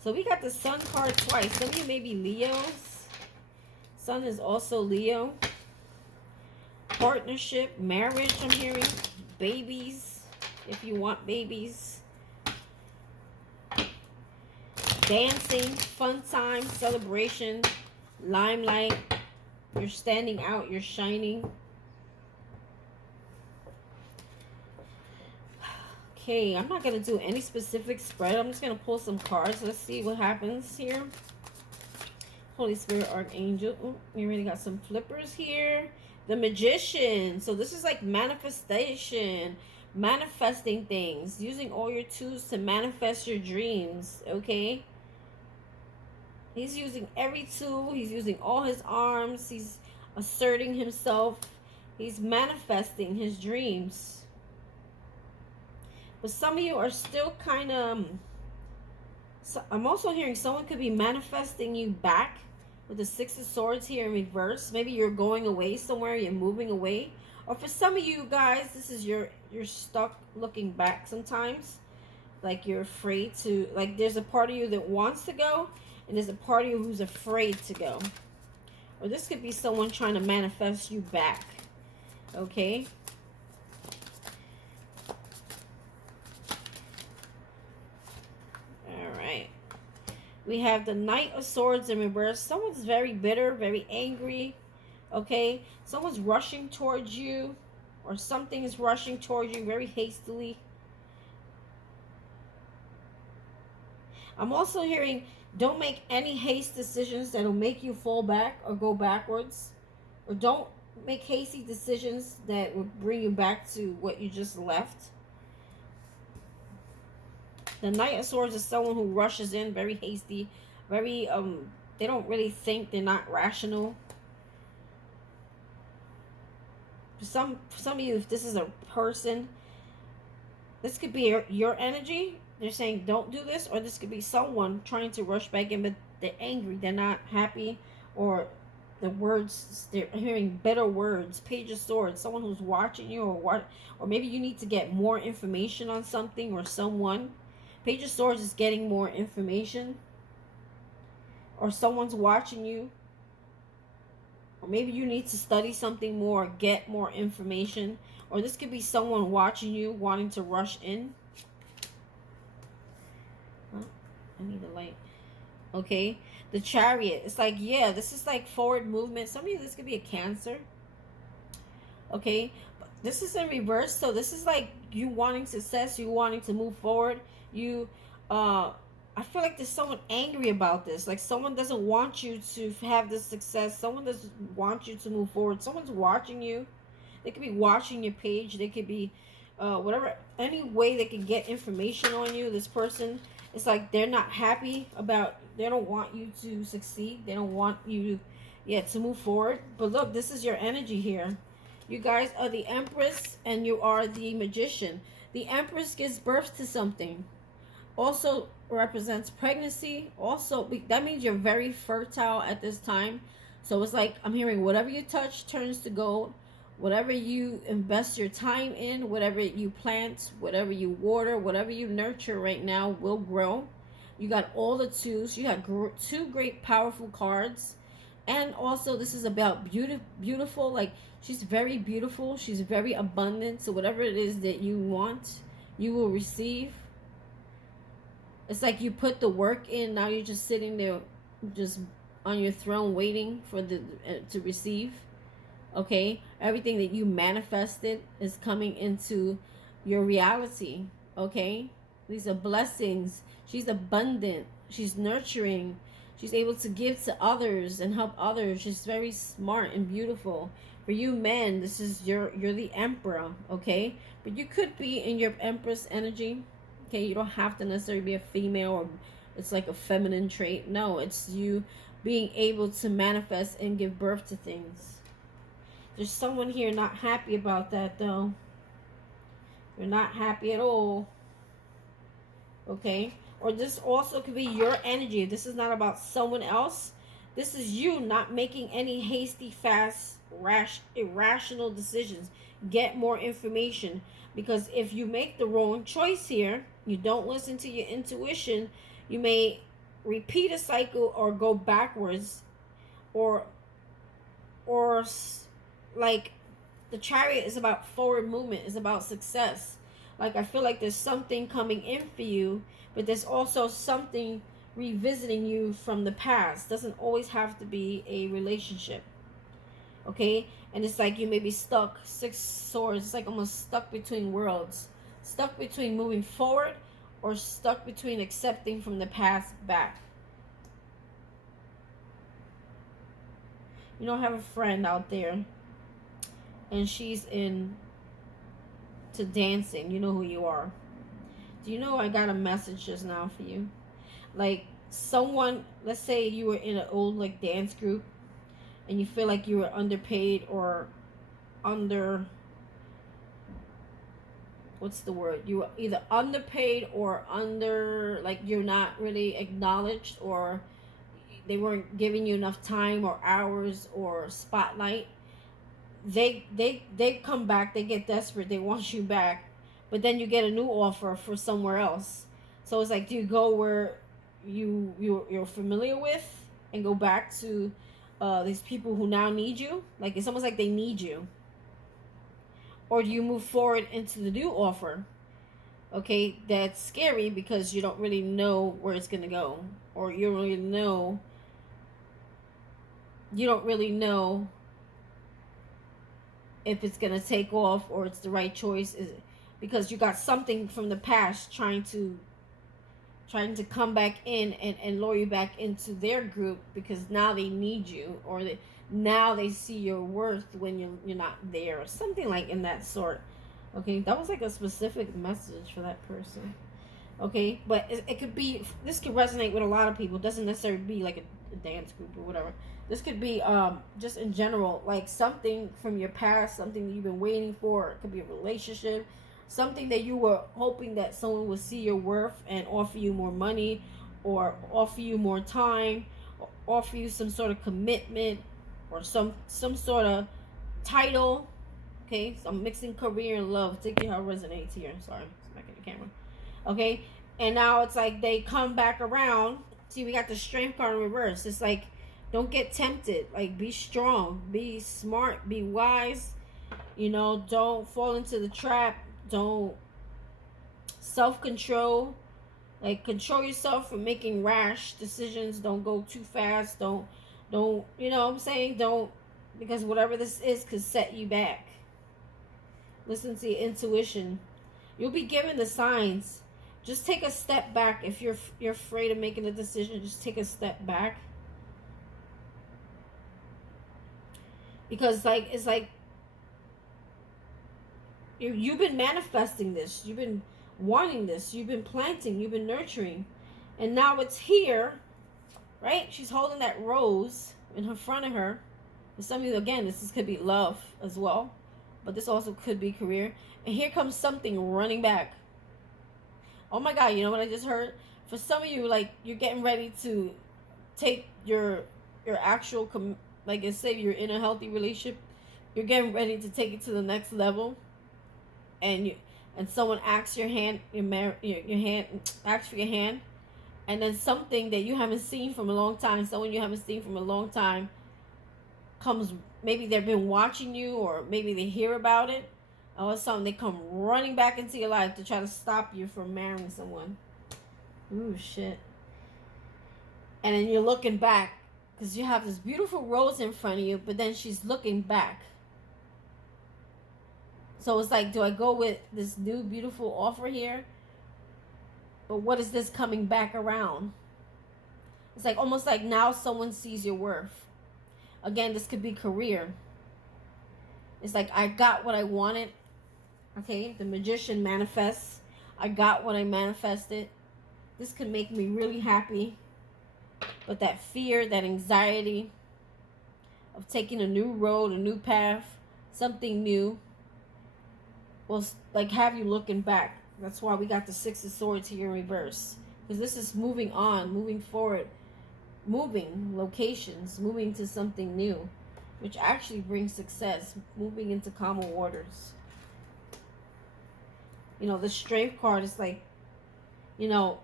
So we got the sun card twice. Some of you may be Leos. Sun is also Leo. Partnership, marriage, I'm hearing. Babies, if you want babies. Dancing, fun time, celebration, limelight. You're standing out, you're shining. Okay, I'm not going to do any specific spread. I'm just going to pull some cards. Let's see what happens here. Holy Spirit, Archangel. Ooh, you already got some flippers here. The Magician. So this is like manifestation. Manifesting things. Using all your tools to manifest your dreams. Okay? He's using every tool. He's using all his arms. He's asserting himself. He's manifesting his dreams. But some of you are still kind of... So I'm also hearing someone could be manifesting you back with the Six of Swords here in reverse. Maybe you're going away somewhere. You're moving away. Or for some of you guys, this is you're stuck looking back sometimes. Like you're afraid to... Like there's a part of you that wants to go. And there's a part of you who's afraid to go. Or this could be someone trying to manifest you back. Okay? Alright. We have the Knight of Swords in reverse. Someone's very bitter, very angry. Okay? Someone's rushing towards you. Or something is rushing towards you very hastily. I'm also hearing... Don't make any haste decisions that will make you fall back or go backwards. Or don't make hasty decisions that will bring you back to what you just left. The Knight of Swords is someone who rushes in, very hasty, very, they don't really think, they're not rational. For some of you, if this is a person, this could be your energy. They're saying, don't do this. Or this could be someone trying to rush back in, but they're angry. They're not happy. Or the words, they're hearing bitter words. Page of Swords. Someone who's watching you, or what? Or maybe you need to get more information on something or someone. Page of Swords is getting more information. Or someone's watching you. Or maybe you need to study something more, get more information. Or this could be someone watching you, wanting to rush in. I need a light. Okay. The Chariot. It's like, yeah, this is like forward movement. Some of you, this could be a Cancer. Okay. But this is in reverse. So this is like you wanting success. You wanting to move forward. You, I feel like there's someone angry about this. Like someone doesn't want you to have this success. Someone doesn't want you to move forward. Someone's watching you. They could be watching your page. They could be, whatever, any way they can get information on you. This person... It's like they're not happy about, they don't want you to succeed. They don't want you, to move forward. But look, this is your energy here. You guys are the Empress and you are the Magician. The Empress gives birth to something. Also represents pregnancy. Also, that means you're very fertile at this time. So it's like, I'm hearing whatever you touch turns to gold. Whatever you invest your time in, whatever you plant, whatever you water, whatever you nurture right now will grow. You got all the tools. You got two great powerful cards. And also this is about beautiful, like she's very beautiful. She's very abundant. So whatever it is that you want, you will receive. It's like you put the work in. Now you're just sitting there just on your throne waiting for to receive. Okay, everything that you manifested is coming into your reality. Okay, these are blessings. She's abundant. She's nurturing. She's able to give to others and help others. She's very smart and beautiful. For you men, this is you're the Emperor. Okay, but you could be in your Empress energy. Okay, you don't have to necessarily be a female or it's like a feminine trait. No, it's you being able to manifest and give birth to things. There's someone here not happy about that, though. You're not happy at all. Okay? Or this also could be your energy. This is not about someone else. This is you not making any hasty, fast, irrational decisions. Get more information. Because if you make the wrong choice here, you don't listen to your intuition, you may repeat a cycle or go backwards. Or like the Chariot is about forward movement, is about success. Like I feel like there's something coming in for you, but there's also something revisiting you from the past. Doesn't always have to be a relationship. Okay? And it's like you may be stuck, Six Swords, it's like almost stuck between worlds. Stuck between moving forward or stuck between accepting from the past back. You know, I have a friend out there, and she's in to dancing. You know who you are. Do you know I got a message just now for you? Like someone, let's say you were in an old like dance group, and you feel like you were underpaid or under, what's the word? You were either underpaid or under, like you're not really acknowledged, or they weren't giving you enough time or hours or spotlight. They come back, they get desperate, they want you back, but then you get a new offer for somewhere else. So it's like, do you go where you're familiar with and go back to these people who now need you? Like it's almost like they need you. Or do you move forward into the new offer? Okay, that's scary because you don't really know where it's gonna go, or you don't really know if it's gonna take off or it's the right choice, is because you got something from the past trying to come back in and lure you back into their group, because now they need you, or now they see your worth when you're not there, or something like in that sort. Okay, that was like a specific message for that person. Okay, but it could be, this could resonate with a lot of people. It doesn't necessarily be like a dance group or whatever. This could be just in general, like something from your past, something that you've been waiting for. It could be a relationship, something that you were hoping that someone would see your worth and offer you more money, or offer you more time, or offer you some sort of commitment, or some sort of title. Okay, so I'm mixing career and love. Take it how it resonates here. Sorry, smacking the camera. Okay, and now it's like they come back around. See, we got the strength card in reverse. It's like, don't get tempted. Like, be strong, be smart, be wise. You know, don't fall into the trap. Don't self-control. Like, control yourself from making rash decisions. Don't go too fast. Don't, you know what I'm saying? Don't, because whatever this is could set you back. Listen to your intuition. You'll be given the signs. Just take a step back. If you're afraid of making a decision, just take a step back. Because like, it's like you've been manifesting this. You've been wanting this. You've been planting. You've been nurturing. And now it's here, right? She's holding that rose in her front of her. For some of you, again, this could be love as well. But this also could be career. And here comes something running back. Oh my God, you know what I just heard? For some of you, like, you're getting ready to take your actual, like, let's say you're in a healthy relationship. You're getting ready to take it to the next level. And someone asks your hand, asks for your hand. And then something that you haven't seen from a long time, someone you haven't seen from a long time, comes. Maybe they've been watching you, or maybe they hear about it, or something. They come running back into your life to try to stop you from marrying someone. Ooh, shit. And then you're looking back, because you have this beautiful rose in front of you, but then she's looking back. So it's like, do I go with this new beautiful offer here? But what is this coming back around? It's like almost like now someone sees your worth. Again, this could be career. It's like, I got what I wanted. Okay, the Magician manifests. I got what I manifested. This could make me really happy. But that fear, that anxiety of taking a new road, a new path, something new, will like have you looking back. That's why we got the Six of Swords here in reverse. Because this is moving on, moving forward. Moving locations, moving to something new, which actually brings success, moving into calmer waters. You know, the Strength card is like, you know,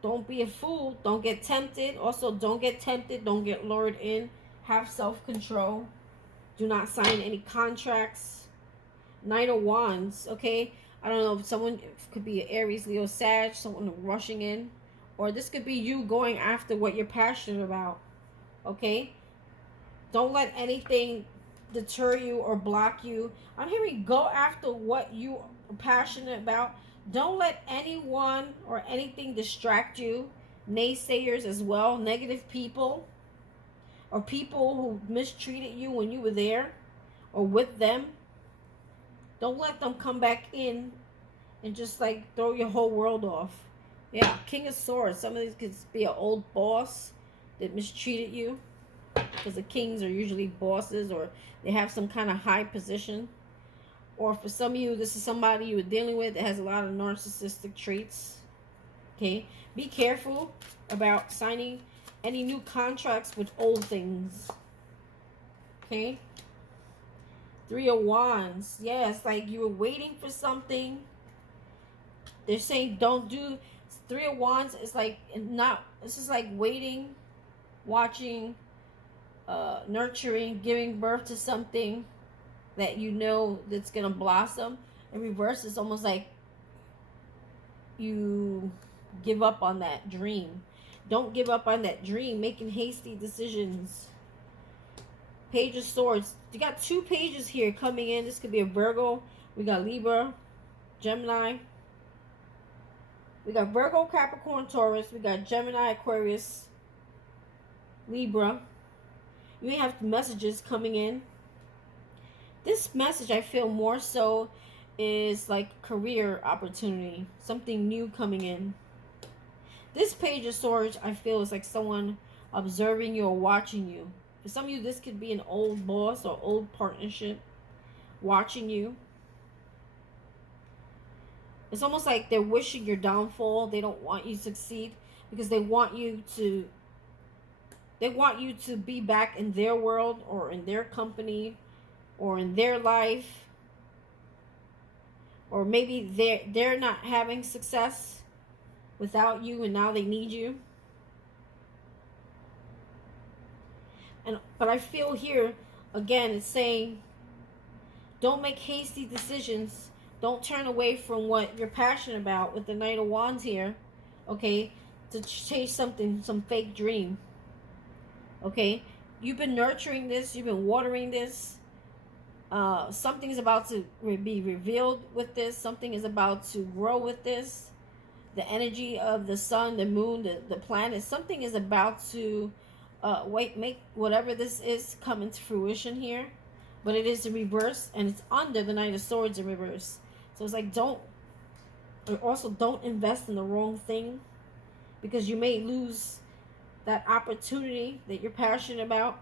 don't be a fool, don't get tempted. Also, don't get tempted, don't get lured in. Have self-control. Do not sign any contracts. Knight of Wands, okay? I don't know if someone, could be an Aries, Leo, Sag, someone rushing in. Or this could be you going after what you're passionate about. Okay? Don't let anything deter you or block you. I'm hearing go after what you are passionate about. Don't let anyone or anything distract you. Naysayers as well. Negative people. or people who mistreated you when you were there or with them. Don't let them come back in and just like throw your whole world off. Yeah, King of Swords. Some of these could be an old boss that mistreated you, because the kings are usually bosses or they have some kind of high position. Or for some of you, this is somebody you were dealing with that has a lot of narcissistic traits. Okay, be careful about signing any new contracts with old things. Okay, Three of Wands. Yeah, it's like you were waiting for something. They're saying don't do. Three of Wands is like not. This is like waiting, watching, nurturing, giving birth to something that you know that's gonna blossom. In reverse, it's almost like you give up on that dream. Don't give up on that dream. Making hasty decisions. Page of Swords. You got 2 pages here coming in. This could be a Virgo. We got Libra, Gemini. We got Virgo, Capricorn, Taurus. We got Gemini, Aquarius, Libra. You may have messages coming in. This message, I feel more so, is like career opportunity. Something new coming in. This Page of Swords, I feel, is like someone observing you or watching you. For some of you, this could be an old boss or old partnership watching you. It's almost like they're wishing your downfall. They don't want you to succeed because they want you to be back in their world or in their company or in their life. Or maybe they're not having success without you and now they need you. But I feel here, again, it's saying, don't make hasty decisions. Don't turn away from what you're passionate about with the Knight of Wands here, okay, to chase something, some fake dream, okay? You've been nurturing this. You've been watering this. Something is about to be revealed with this. Something is about to grow with this. The energy of the sun, the moon, the planet. Something is about to make whatever this is come into fruition here. But it is in reverse, and it's under the Knight of Swords in reverse. So it's like don't invest in the wrong thing, because you may lose that opportunity that you're passionate about.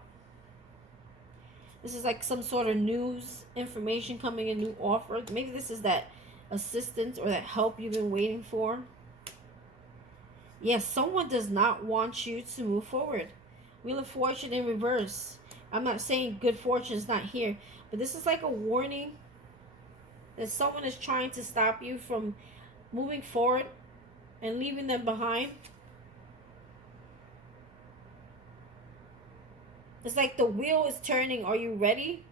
This is like some sort of news, information coming in, new offer. Maybe this is that assistance or that help you've been waiting for. Yes, someone does not want you to move forward. Wheel of Fortune in reverse. I'm not saying good fortune is not here, but this is like a warning that someone is trying to stop you from moving forward and leaving them behind. It's like the wheel is turning. Are you ready?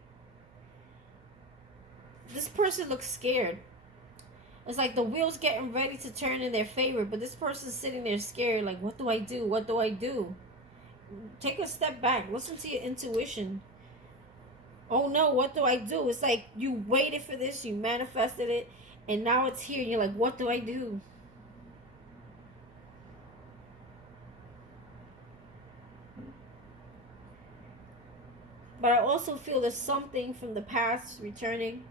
This person looks scared. It's like the wheel's getting ready to turn in their favor, but this person's sitting there scared, like, what do I do? What do I do? Take a step back. Listen to your intuition. Oh no, what do I do? It's like you waited for this, you manifested it, and now it's here. You're like, what do I do? But I also feel there's something from the past returning.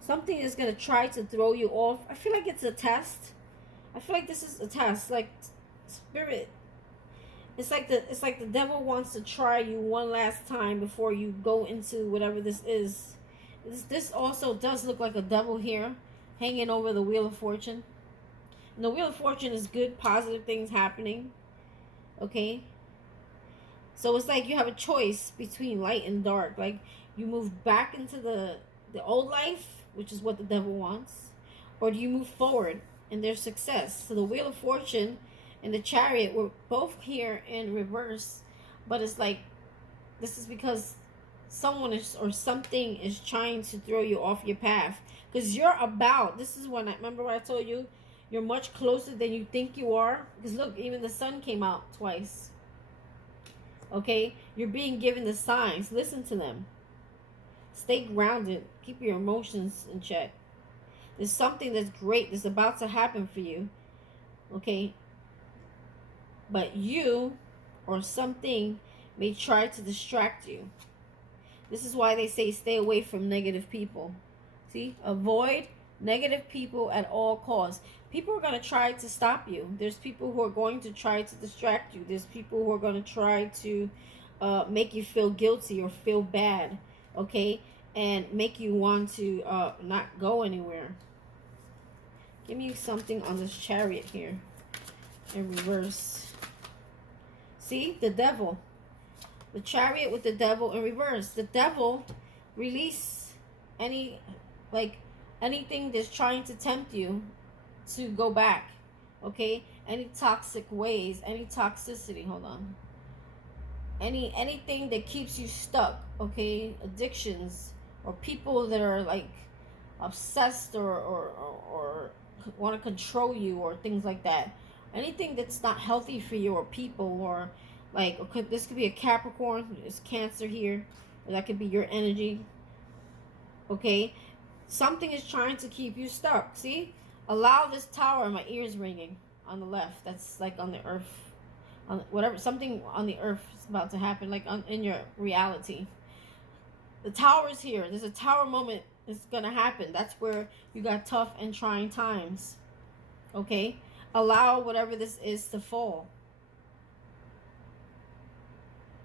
Something is going to try to throw you off. I feel like it's a test. I feel like this is a test. Like, spirit. It's like the devil wants to try you one last time before you go into whatever this is. This also does look like a devil here, hanging over the Wheel of Fortune. And the Wheel of Fortune is good, positive things happening. Okay? So it's like you have a choice between light and dark. Like, you move back into the old life, which is what the devil wants, or do you move forward and there's success? So the Wheel of Fortune and the Chariot were both here in reverse, but it's like this is because someone is or something is trying to throw you off your path, because you're about, this is when I remember what I told you, you're much closer than you think you are. Because look, even the sun came out twice. Okay, you're being given the signs. Listen to them. Stay grounded. Keep your emotions in check. There's something that's great that's about to happen for you. Okay, but you or something may try to distract you. This is why they say stay away from negative people. See? Avoid negative people at all costs. People are going to try to stop you. There's people who are going to try to distract you. There's people who are going to try to make you feel guilty or feel bad. Okay? And make you want to not go anywhere. Give me something on this Chariot here in reverse. See? The Devil. The Chariot with the Devil in reverse. The Devil, release anything that's trying to tempt you to go back. Okay? Any toxic ways, any toxicity. Hold on. Anything that keeps you stuck. Okay? Addictions. Or people that are like obsessed or want to control you or things like that. Anything that's not healthy for you, or people, or like, okay, this could be a Capricorn. It's Cancer here. Or that could be your energy. Okay? Something is trying to keep you stuck. See? Allow this Tower. My ears ringing on the left. That's like on the earth. On whatever. Something on the earth is about to happen. Like in your reality. The Tower is here. There's a Tower moment that's going to happen. That's where you got tough and trying times. Okay? Allow whatever this is to fall.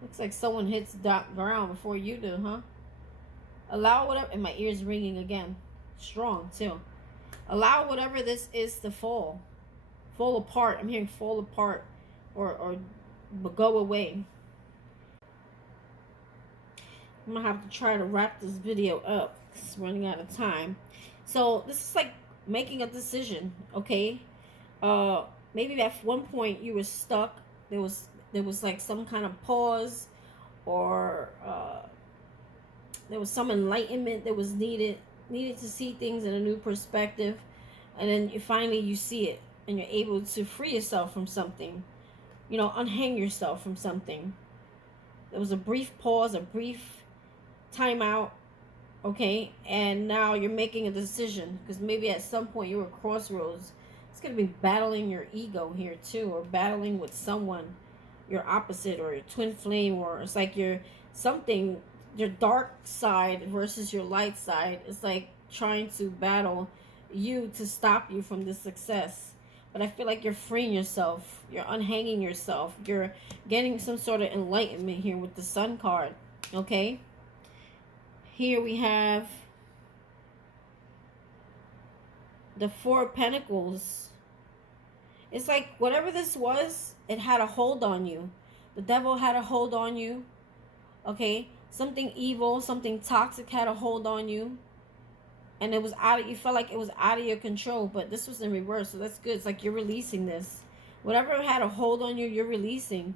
Looks like someone hits the ground before you do, huh? Allow whatever... And my ear's ringing again. Strong, too. Allow whatever this is to fall. Fall apart. I'm hearing fall apart. Or go away. I'm going to have to try to wrap this video up. It's running out of time. So, this is like making a decision, okay? Maybe at one point you were stuck. There was like some kind of pause, or there was some enlightenment that was needed to see things in a new perspective. And then you see it, and you're able to free yourself from something. You know, unhang yourself from something. There was a brief pause, a brief time out, okay, and now you're making a decision, because maybe at some point you were crossroads. It's going to be battling your ego here too, or battling with someone, your opposite, or your twin flame, or it's like your dark side versus your light side. It's like trying to battle you to stop you from this success. But I feel like you're freeing yourself, you're unhanging yourself, you're getting some sort of enlightenment here with the Sun card, okay? Here we have the Four of Pentacles. It's like whatever this was, it had a hold on you. The Devil had a hold on you. Okay? Something evil, something toxic had a hold on you. And it was you felt like it was out of your control, but this was in reverse, so that's good. It's like you're releasing this. Whatever had a hold on you, you're releasing.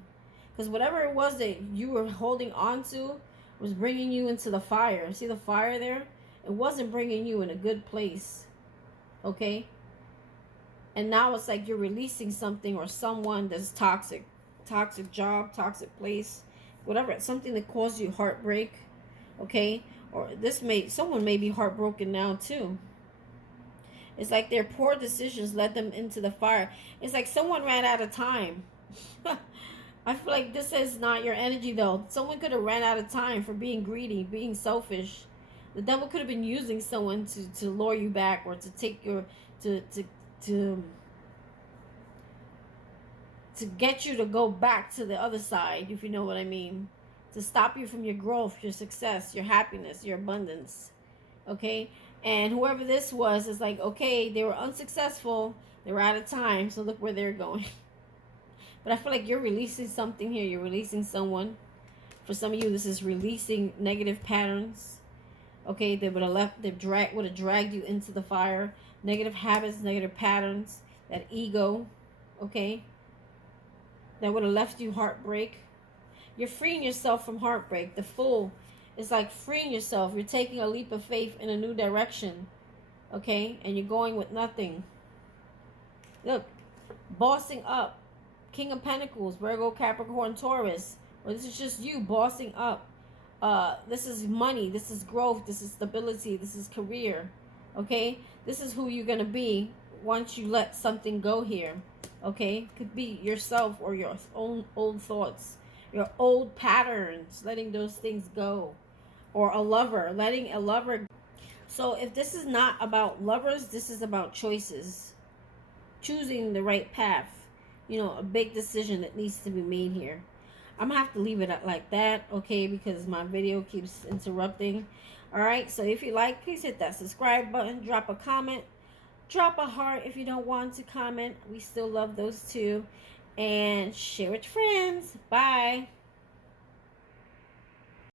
Because whatever it was that you were holding on to was bringing you into the fire. See the fire there? It wasn't bringing you in a good place. Okay? And now it's like you're releasing something or someone that's toxic. Toxic job, toxic place, whatever. Something that caused you heartbreak. Okay? Or someone may be heartbroken now too. It's like their poor decisions led them into the fire. It's like someone ran out of time. I feel like this is not your energy though. Someone could have ran out of time for being greedy, being selfish. The Devil could have been using someone to lure you back, or to take your to get you to go back to the other side, if you know what I mean. To stop you from your growth, your success, your happiness, your abundance. Okay? And whoever this was is like, okay, they were unsuccessful. They were out of time, so look where they're going. But I feel like you're releasing something here. You're releasing someone. For some of you, this is releasing negative patterns. Okay, they would have dragged you into the fire. Negative habits, negative patterns, that ego. Okay, that would have left you heartbreak. You're freeing yourself from heartbreak. The Fool is like freeing yourself. You're taking a leap of faith in a new direction. Okay, and you're going with nothing. Look, bossing up. King of Pentacles, Virgo, Capricorn, Taurus. Or this is just you bossing up. This is money. This is growth. This is stability. This is career. Okay? This is who you're going to be once you let something go here. Okay? Could be yourself or your own old thoughts. Your old patterns, letting those things go. Or a lover, letting a lover. So if this is not about lovers, this is about choices. Choosing the right path. You know, a big decision that needs to be made here. I'm going to have to leave it like that, okay, because my video keeps interrupting. All right, so if you like, please hit that subscribe button. Drop a comment. Drop a heart if you don't want to comment. We still love those too. And share with your friends. Bye.